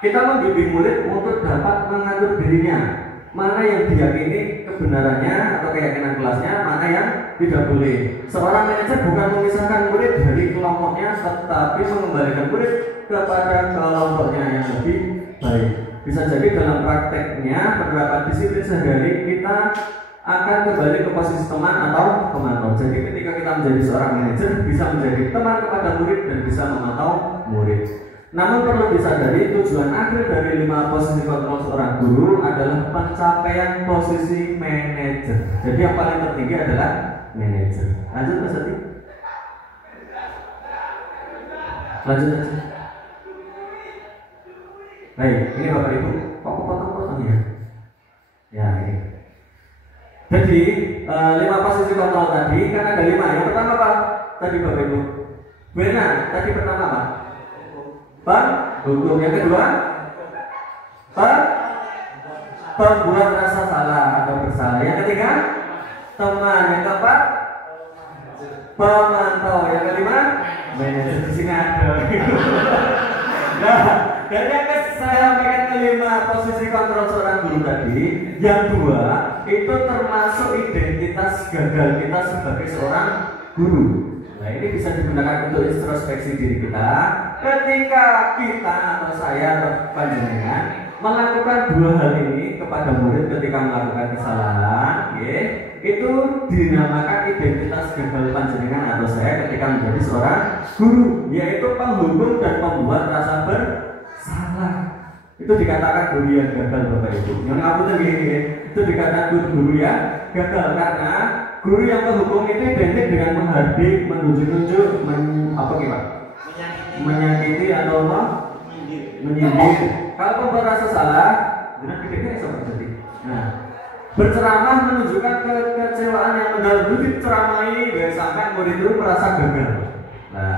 kita membimbing murid untuk dapat mengatur dirinya. Mana yang diyakini kebenarannya atau keyakinan kelasnya, mana yang tidak boleh. Seorang manajer bukan memisahkan murid dari kelompoknya, tetapi mengembalikan murid kepada kelompoknya yang lebih baik. Bisa jadi dalam prakteknya penerapan disiplin sehari-hari kita akan kembali ke posisi teman atau pemantau. Jadi ketika kita menjadi seorang manajer, bisa menjadi teman kepada murid dan bisa memantau murid. Namun perlu disadari, tujuan akhir dari 5 posisi kontrol seorang guru adalah pencapaian posisi manajer. Jadi yang paling tertinggi adalah manajer. Lanjut Mas Adi. Lanjut aja. Baik, ini Bapak Ibu. Kok potong-potong ya? Ya ini. Jadi 5 posisi kontrol tadi kan ada 5. Yang pertama apa? Tadi Bapak Ibu. Benar. Tadi pertama apa? Hukum. Yang kedua, pembuat rasa salah atau bersalah. Yang ketiga, teman. Yang keempat, pemantau. Yang kelima, manajer. Di sini ada. Nah, dari yang saya sampaikan kelima posisi kontrol seorang guru tadi, yang 2 itu termasuk identitas gagal kita sebagai seorang guru. Nah, ini bisa digunakan untuk introspeksi diri kita. Ketika kita atau saya atau panjenengan melakukan 2 hal ini kepada murid ketika melakukan kesalahan, itu dinamakan identitas gagal panjenengan atau saya ketika menjadi seorang guru, yaitu penghukum dan pembuat rasa bersalah. Itu dikatakan guru yang gagal Bapak Ibu. Yang aku tuh gini, itu dikatakan guru yang gagal karena guru yang menghukum itu identik dengan menghardik, menunjuk-nunjuk, menyakiti atau menyindir. Kalau pembuat rasa salah, benar tidak seperti itu. Nah, berceramah menunjukkan kekecewaan yang mendalam, diceramai biar sampai murid itu merasa gagal. Nah,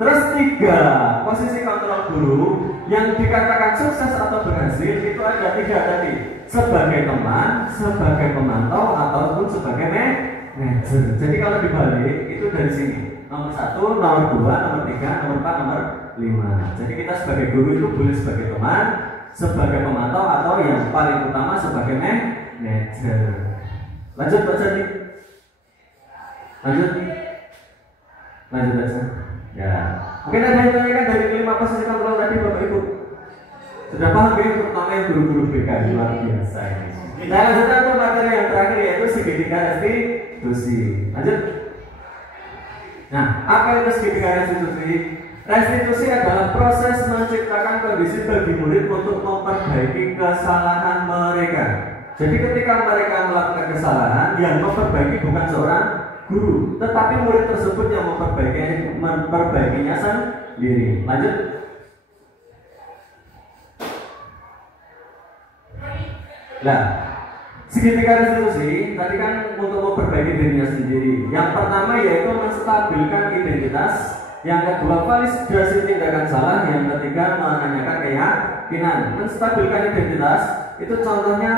terus 3 posisi kontrol guru yang dikatakan sukses atau berhasil itu ada 3 tadi. Sebagai teman, sebagai pemantau, ataupun sebagai manajer. Jadi kalau dibalik itu dari sini. Nomor 1, nomor 2, nomor 3, nomor 4, nomor 5. Jadi kita sebagai guru itu boleh sebagai teman, sebagai pemantau, atau yang paling utama sebagai manajer. Lanjut Pak Jadi. Lanjut aja. Ya. Mungkin ada yang tanyakan dari 5 posisi kontrol tadi Bapak Ibu. Sudah paham ini terutama yang guru-guru BK luar biasa ini. Kita lanjutkan ke materi yang terakhir yaitu segitiga restitusi. Lanjut. Nah, apa itu segitiga restitusi? Restitusi adalah proses menciptakan kondisi bagi murid untuk memperbaiki kesalahan mereka. Jadi ketika mereka melakukan kesalahan, yang memperbaiki bukan seorang guru, tetapi murid tersebut yang memperbaikinya sendiri. Lanjut. Nah, segitiga restitusi tadi kan untuk memperbaiki dirinya sendiri. Yang pertama yaitu menstabilkan identitas. Yang kedua validasi tindakan salah. Yang ketiga menanyakan keyakinan. Menstabilkan identitas itu contohnya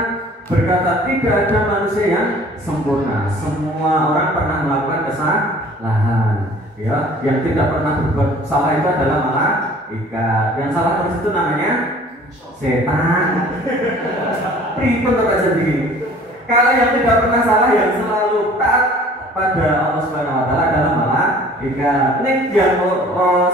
berkata tidak ada manusia yang sempurna. Semua orang pernah melakukan kesalahan. Ya, yang tidak pernah berbuat salah itu adalah malaikat. Yang salah terus itu namanya setan. Ribut terus jadi. Kalau yang tidak pernah salah, yang selalu taat pada Allah Subhanahu Wa Taala adalah malaikat. Ini yang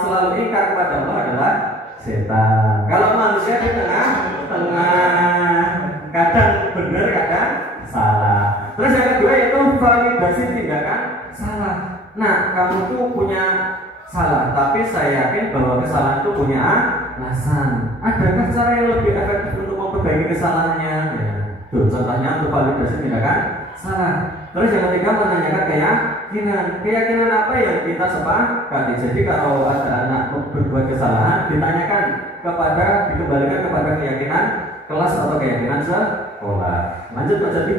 selalu ingkar kepada Allah adalah setan. Kalau manusia di tengah-tengah, kadang benar, kadang salah. Terus yang kedua yaitu validasi tindakan salah. Nah, kamu tuh punya salah, tapi saya yakin bahwa kesalahan itu punya alasan. Adakah cara yang lebih efektif untuk memperbaiki kesalahannya? Ya. Tuh, contohnya untuk validasi tindakan salah. Terus yang ketiga menanyakan keyakinan. Keyakinan apa yang kita sepakati? Jadi kalau ada anak berbuat kesalahan, dikembalikan kepada keyakinan kelas atau keyakinan sekolah. Lanjut Pak Jadi.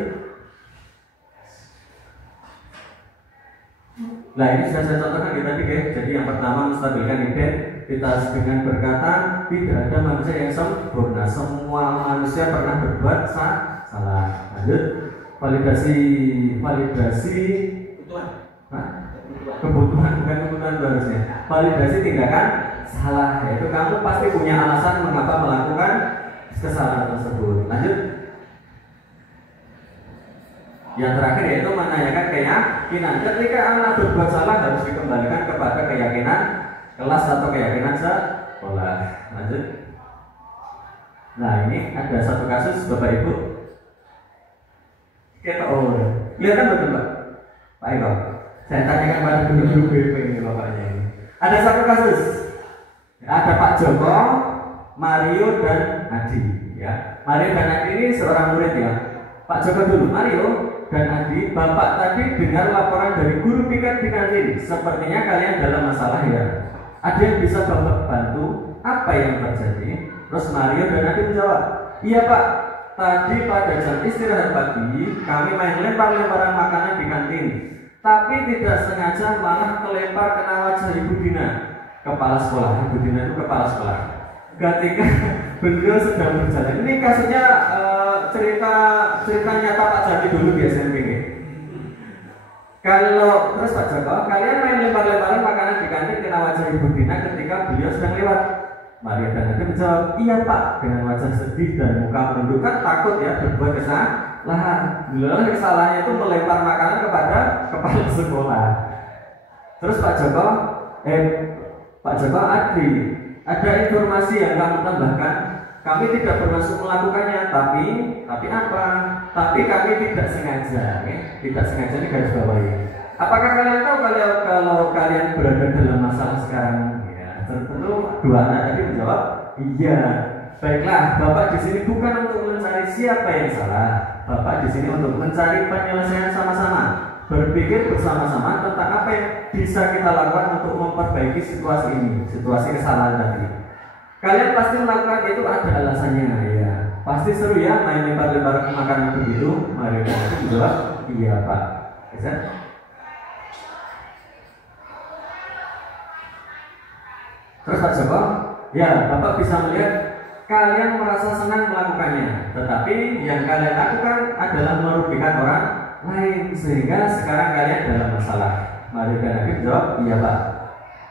Nah ini sudah saya contohkan tadi ya. Jadi yang pertama menstabilkan identitas dengan berkata tidak ada manusia yang sempurna. Semua manusia pernah berbuat salah. Lanjut validasi kebutuhan bukan kebutuhan harusnya. Validasi tindakan salah yaitu kamu pasti punya alasan mengapa melakukan kesalahan tersebut. Lanjut. Yang terakhir yaitu menanyakan keyakinan. Ketika anak berbuat salah harus dikembalikan kepada keyakinan kelas atau keyakinan sekolah. Lanjut. Nah ini ada satu kasus Bapak Ibu. Kita kelihatan betul Pak? Pak Eko, saya tanyakan pada guru-guru BP ini bapaknya ini. Ada satu kasus, ada Pak Joko, Mario dan Adi. Ya, Mario dan Adi ini seorang murid ya. Pak Joko dulu, Mario dan Adi, Bapak tadi dengar laporan dari guru piket di kantin. Sepertinya kalian dalam masalah ya. Ada yang bisa Bapak bantu? Apa yang terjadi? Terus Mario dan Adi menjawab, iya Pak, tadi pada jam istirahat pagi kami main lempar-lemparan makanan di kantin. Tapi tidak sengaja malah kelempar kena wajah Ibu Dina, kepala sekolah. Ibu Dina itu kepala sekolah. Ketika beliau sedang berjalan, ini kasusnya cerita nyata Pak Jadi dulu di SMP. Kalau terus Pak Joko, kalian main lempar-lemparan makanan di kantin kena wajah Ibu Dina ketika beliau sedang lewat. Maria dan Adi menjawab, iya Pak, dengan wajah sedih dan muka menundukkan, takut ya berbuat kesalahan. Lalu kesalahannya itu melempar makanan kepada kepala sekolah. Terus Pak Joko, Adi, ada informasi yang kamu tambahkan? Kami tidak bermaksud melakukannya, tapi apa? Tapi kami tidak sengaja, tidak sengaja ini garis bawahi. Apakah kalian tahu kalau kalian berada dalam masalah sekarang? Ya, tentu dua anak tadi menjawab, iya. Baiklah, Bapak di sini bukan untuk mencari siapa yang salah. Bapak di sini untuk mencari penyelesaian sama-sama, berpikir bersama-sama tentang apa yang bisa kita lakukan untuk memperbaiki situasi ini, situasi kesalahan tadi. Kalian pasti melakukan itu ada alasannya ya. Pasti seru ya main lempar-lempar makanan begitu. Mari kita jawab, iya Pak. Bisa? Terus Pak Joko, ya Bapak bisa melihat kalian merasa senang melakukannya, tetapi yang kalian lakukan adalah merugikan orang lain sehingga sekarang kalian dalam masalah. Mari kita jawab, iya Pak.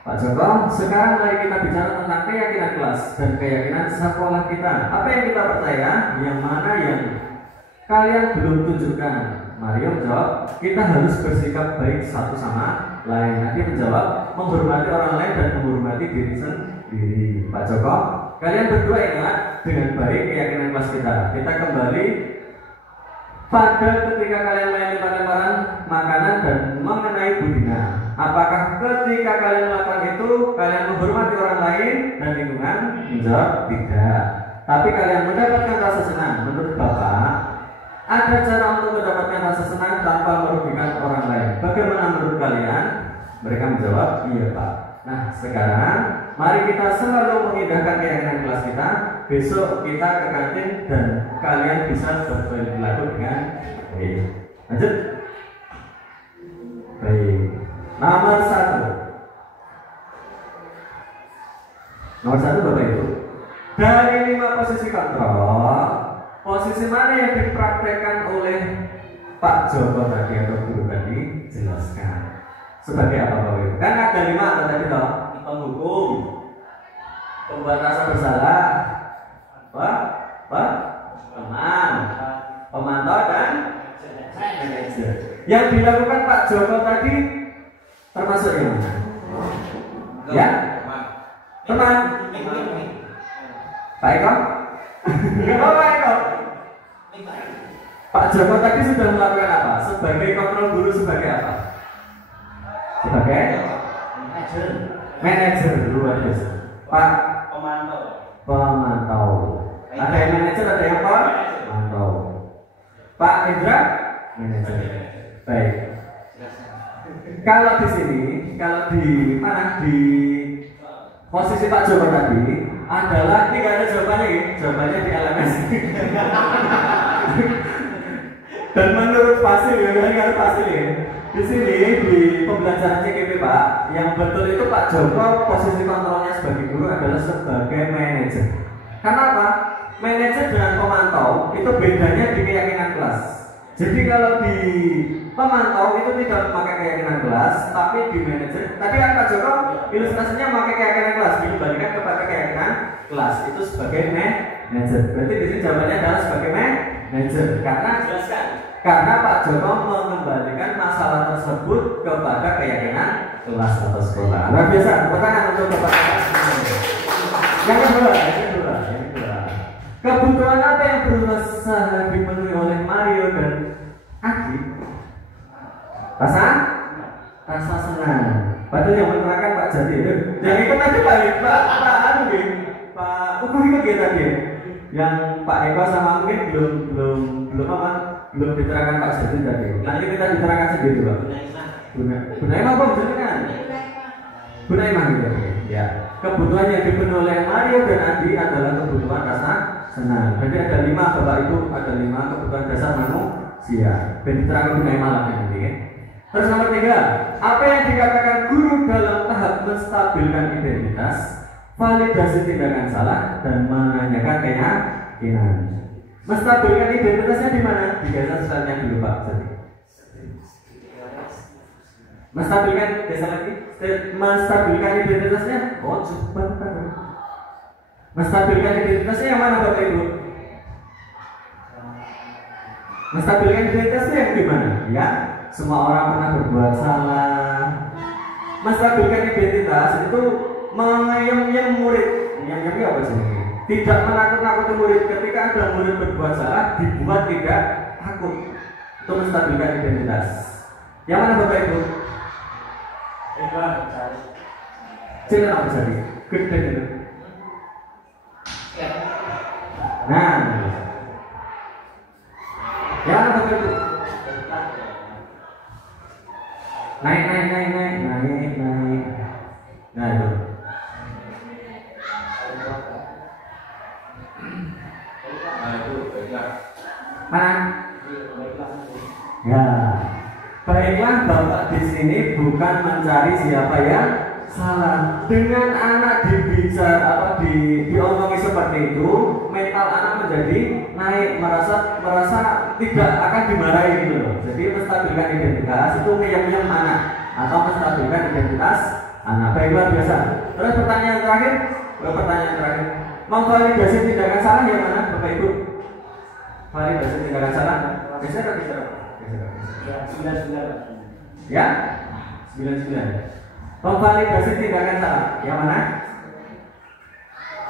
Pak Joko, sekarang mari kita bicara tentang keyakinan kelas dan keyakinan sekolah kita. Apa yang kita percaya, yang mana yang kalian belum tunjukkan? Mario menjawab, kita harus bersikap baik satu sama lain. Nanti menjawab, menghormati orang lain dan menghormati diri sendiri. Pak Joko, kalian berdua ingat dengan baik keyakinan kelas kita. Kita kembali pada ketika kalian main lempar-lemparan makanan dan mengenai Bu Dina. Apakah ketika kalian melakukan itu kalian menghormati orang lain dan lingkungan? Menjawab tidak. Tapi kalian mendapatkan rasa senang. Menurut Bapak, ada cara untuk mendapatkan rasa senang tanpa merugikan orang lain. Bagaimana menurut kalian? Mereka menjawab, iya Pak. Nah sekarang mari kita selalu mengindahkan keyakinan kelas kita. Besok kita ke kantin dan kalian bisa berperilaku dengan baik. Lanjut. Baik. Nomor 1. Nomor 1 Bapak Ibu. Dari 5 posisi kontrol, posisi mana yang dipraktekkan oleh Pak Joko tadi atau guru tadi? Jelaskan. Sebagai apa Bapak Ibu? Kan ada 5 tadi toh. Penghukum, pembuat rasa bersalah, teman, pemantau dan manajer. Yang dilakukan Pak Joko tadi termasuk yang mana? Ya? Teman. Pak Eko? Pak Eko? Pak Joko tadi sudah melakukan apa? Sebagai kontrol guru sebagai apa? Sebagai manajer luar biasa. Pak pemantau. Ada yang manajer, ada yang pemantau. Pak Indra manajer. Baik. Kalau di sini, kalau di mana di posisi Pak Joko tadi adalah ini nggak ada jawabannya ya, jawabannya di LMS. Dan menurut Fasil ya, ini harus Fasil ya. Di sini di pembelajaran CKP Pak, yang betul itu Pak Joko posisi kontrolnya sebagai guru adalah sebagai manajer. Kenapa? Manajer dengan pemantau itu bedanya di keyakinan kelas. Jadi kalau di pemantau itu tidak memakai keyakinan kelas, tapi di manajer. Tadi kan Pak Joko ilustrasinya memakai keyakinan kelas dibandingkan kepada keyakinan kelas itu sebagai manajer. Berarti di sini jawabannya adalah sebagai manajer. Karena jelaskan. Karena Pak Joko mengembalikan masalah tersebut kepada keyakinan kelas atau sekolah. Luar biasa, pertanyaan untuk Bapak. Yang kedua. Kebutuhan apa yang berusaha dipenuhi oleh Mario dan Adi. Rasa senang. Padahal yang menerangkan Pak Jati. Yang ikut tadi Pak Uku ikut ya tadi. Yang Pak Eko sama mungkin belum diterangkan Pak Jati tadi. Nanti kita diterangkan sendiri Pak. Bunaimah apa benar? Bunaimah gitu. Ya. Kebutuhan yang dipenuhi oleh Mario dan Adi adalah kebutuhan rasa senang. Jadi ada 5 Bapak Ibu, ada 5 kebutuhan dasar manusia. Dan diterangkan Bunaimah lagi nanti ya. Terus nomor 3, apa yang dikatakan guru dalam tahap menstabilkan identitas, validasi tindakan salah, dan menanyakan keyakinan. Menstabilkan identitasnya di mana? Digeser slide-nya dulu Pak. Jadi, menstabilkan identitasnya. Oh, cepat. Menstabilkan identitasnya yang mana Bapak Ibu? Menstabilkan identitasnya yang gimana? Ya. Semua orang pernah berbuat salah. Menstabilkan identitas itu mengayem-yem murid. Mengayem-yem apa sih? Tidak menakut-nakuti murid. Ketika ada murid berbuat salah, dibuat tidak takut. Itu menstabilkan identitas. Yang mana Bapak Ibu? Silakan apa tadi? Gede gitu. Nah, yang mana Bapak Ibu? Naik. Nah itu. Mana? Ya. Baiklah Bapak di sini bukan mencari siapa yang salah. Dengan anak dibicara diomongi seperti itu, mental anak menjadi naik, merasa tidak akan dimarahi gitu loh. Jadi menstabilkan identitas itu meyem-yem anak atau menstabilkan identitas anak. Baiklah biasa. Terus pertanyaan terakhir, memvalidasi tindakan salah yang mana Bapak Ibu? Validasi tindakan salah. Geser. Ya? 99. Memvalidasi tindakan salah. Yang mana?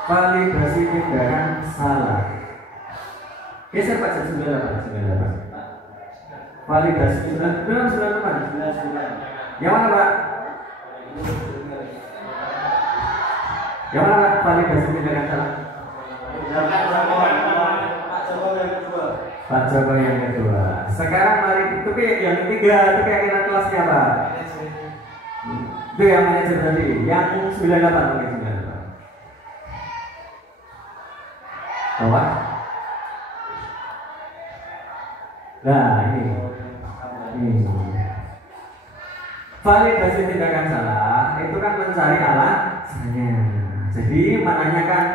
Validasi tindakan salah. Geser Pak 98. Validasi 98. Yang mana Pak? Yang mana Pak? Validasi tindakan salah. Pak Joko yang kedua. Sekarang mari itu yang ketiga, itu keyakinan kelasnya Pak. Itu yang manajer tadi, yang 98 pakai 98. Bawah. Nah ini. Validasi tindakan salah itu kan mencari alasannya. Jadi menanyakan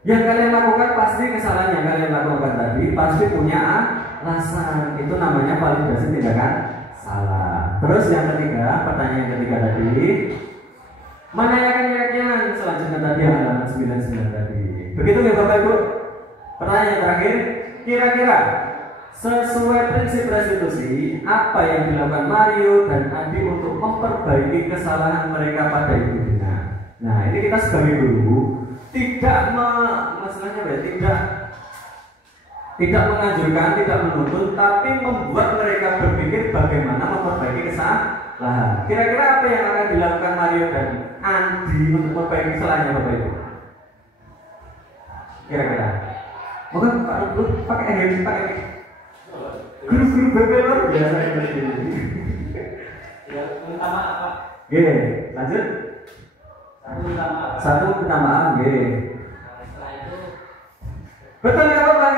yang kalian lakukan pasti kesalahan yang kalian lakukan tadi pasti punya alasan. Itu namanya validasi tindakan salah. Terus yang ketiga, pertanyaan yang ketiga tadi, menanyakan keyakinan selanjutnya tadi halaman 99 tadi. Begitu ya Bapak Ibu? Pertanyaan terakhir, kira-kira sesuai prinsip restitusi, apa yang dilakukan Mario dan Adi untuk memperbaiki kesalahan mereka pada Ibu Dina? Nah, ini kita sebagai guru tidak menganjurkan, tidak menuntut, tapi membuat mereka berpikir bagaimana memperbaiki kesalahan. Kira-kira apa yang akan dilakukan Mario dan Andi untuk memperbaiki kesalahannya Bapak Ibu? Kira-kira? Mungkin Pak Ibu pakai energi, pakai guru-guru berbeda biasa seperti ini. Ya, minta maaf Pak. Gini, lanjut. Satu minta maaf, gini. Setelah itu Betul ya Bapak?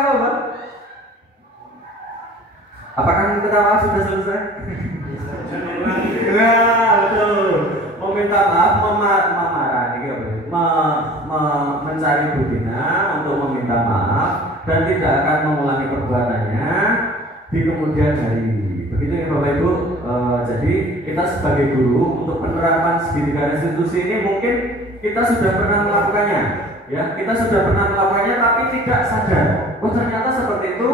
Apakah minta maaf sudah selesai? Ya, betul. Meminta maaf, memarah, mencari Bu Dina untuk meminta maaf dan tidak akan mengulangi perbuatannya di kemudian hari. Begitu ya Bapak Ibu. Jadi kita sebagai guru untuk penerapan segitiga restitusi ini mungkin kita sudah pernah melakukannya, ya kita sudah pernah melakukannya tapi tidak sadar. Oh ternyata seperti itu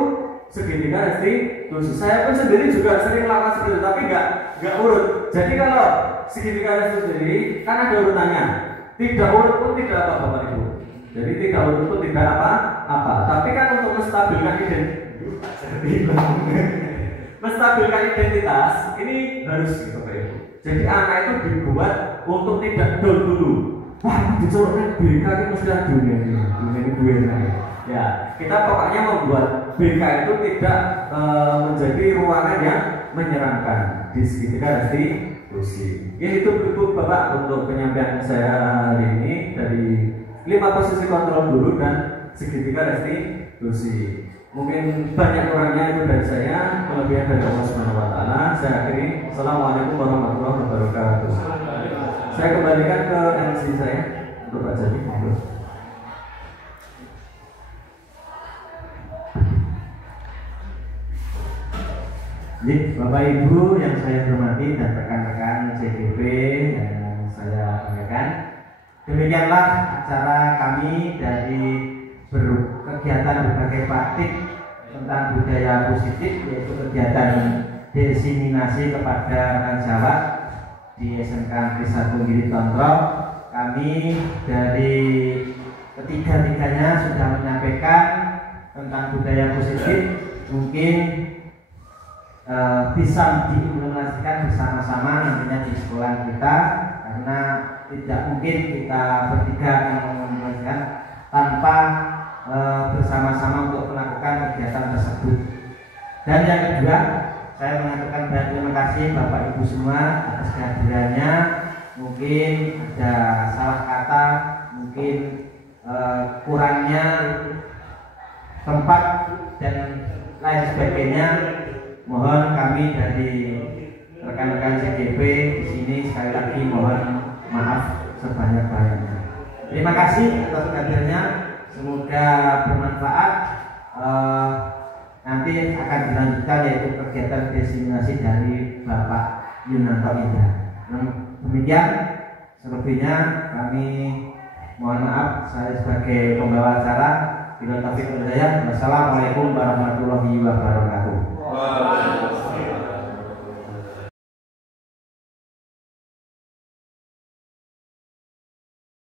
segitiga restitusi. Saya pun sendiri juga sering melakukan seperti itu, tapi nggak urut. Jadi kalau segitiga restitusi kan ada urutannya. Tidak urut pun tidak apa Bapak Ibu. Jadi tidak urut pun tidak apa-apa. Tapi kan untuk menstabilkan identitas. menstabilkan identitas ini harus gitu Pak Ibu. Jadi anak itu dibuat untuk tidak down dulu. Wah, dicolokkan BK itu mesti ada dunia ini dunia. Ya, kita pokoknya membuat BK itu tidak menjadi ruangan yang menyeramkan di sekitar restitusi. Ya itu cukup Bapak untuk penyampaian saya hari ini dari 5 posisi kontrol dulu dan segitiga restitusi. Mungkin banyak kurangnya itu dari saya, kelebihan dari Allah Subhanahu wa taala. Saya akhiri. Assalamualaikum warahmatullahi wabarakatuh. Saya kembalikan ke MC saya untuk Pak Jadi. Bapak Ibu yang saya hormati dan rekan-rekan CGP yang saya banggakan, demikianlah acara kami dari kegiatan berbagai praktik tentang budaya positif, yaitu kegiatan diseminasi kepada rekan Jawa di SMK Negeri 1 Giri Tontrol. Kami dari ketiga-tiganya sudah menyampaikan tentang budaya positif, mungkin bisa diimplementasikan bersama-sama nantinya di sekolah kita, karena tidak mungkin kita bertiga akan mengimplementasikan tanpa bersama-sama untuk melakukan kegiatan tersebut. Dan yang kedua, saya mengaturkan banyak terima kasih Bapak Ibu semua atas kehadirannya. Mungkin ada salah kata, mungkin kurangnya tempat dan lain sebagainya. Mohon kami dari rekan-rekan CGP di sini sekali lagi mohon maaf sebanyak-banyaknya. Terima kasih atas kehadirannya. Semoga bermanfaat. Nanti akan dilanjutkan yaitu kegiatan diseminasi dari Bapak Yunanto Indah. Demikian, selebihnya kami mohon maaf saya sebagai pembawa acara. Bila taufiq wal hidayah. Wassalamualaikum warahmatullahi wabarakatuh.